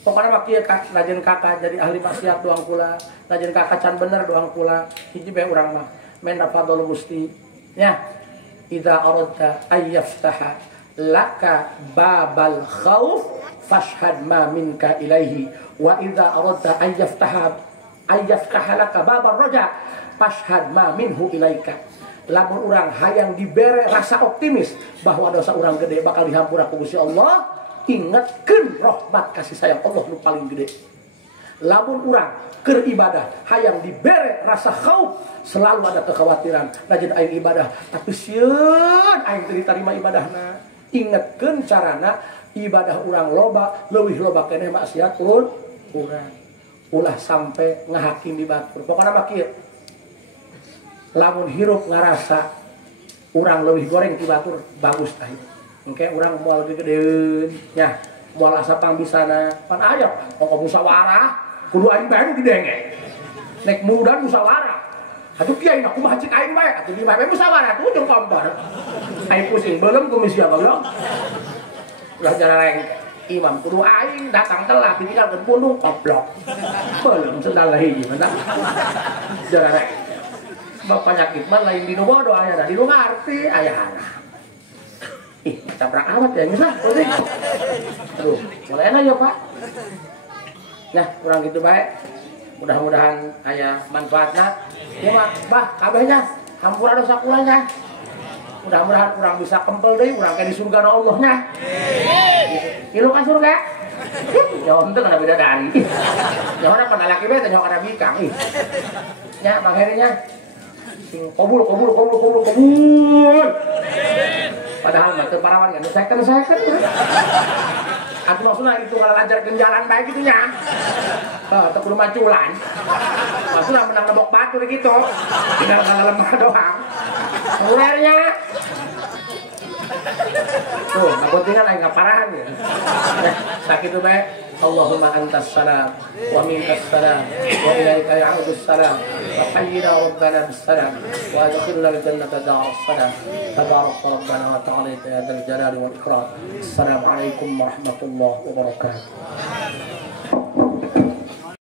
Pokoknya mah kieu lajen kakak jadi ahli maksiat doang pula, lajen kakak can bener doang pula. Hiji bae urang mah men fadhol Gusti nya idza aradta ayyaftaha laka babal khauf fashhad ma minka ilaihi wa idza aradta ayyaftaha laka babal raja fashhad ma minhu ilaika. Lamun urang hayang dibere rasa optimis bahwa dosa urang gede bakal dihampura ku Gusti Allah, ingatkeun rahmat kasih sayang Allah nu paling gede. Lamun urang keur ibadah hayang dibere rasa khauf, selalu ada kekhawatiran rajin aing ibadah tapi sieun aing teu ditarima ibadahna. Ingatkeun carana ibadah urang loba leuwih loba keneh maksiat urang. Ulah sampai ngahakimi batur. Pokona mah kieu. Lamun hirup ngarasa urang leuwih goreng ti batur bagus tah. Engke urang moal gedeun nya. Moal asa pangbisana pan aya pokok musyawarah kudu aing bae didenge. Nek mudan musyawarah. Atuh kiai mah kumaha cik aing bae atuh di bae musyawarah tuh jeung kompor. Aing pusing beulem komisi goblok. Ulah jarang imam kudu aing datang telat ditinggalkeun pundung goblok. Beulem sendal hiji mah. Jarang. Bapak penyakit mah lain di nu bodo aya di nu ngarti ayahana. Ih, tabrak amat ya nyusah. Aduh, mulai ya Pak. Ya, kurang gitu baik. Mudah-mudahan aya manfaatna. Ya Pak, bah kabehnya hampura dosa kulanya. Mudah-mudahan kurang bisa kempel deui urang ke di surga Allahnya. Ilu ka surga? Jauh teu kana bidadari. Jauh na kana laki bae teh jauh kana bikang. Nya Bang Herinya. Kabul. Padahal mah teu parawan kan second. Atuh maksudna itu kalau lancarkeun jalan bae kitu nya. Teu kudu maculan. Maksudna menang nebok batur gitu. Tinggal kana lemah doang. Urernya. Tuh, ngapuntengan aya ngaparahan ya. Sakitu bae. Allahumma antas salam wa minkas salam wa ilaika ya'udus salam wa hayyina rabbana bis salam wa adkhilna al jannata da'as salam tabarak rabbana wa ta'ala ya dzal jalali wal ikram. Assalamualaikum warahmatullahi wabarakatuh.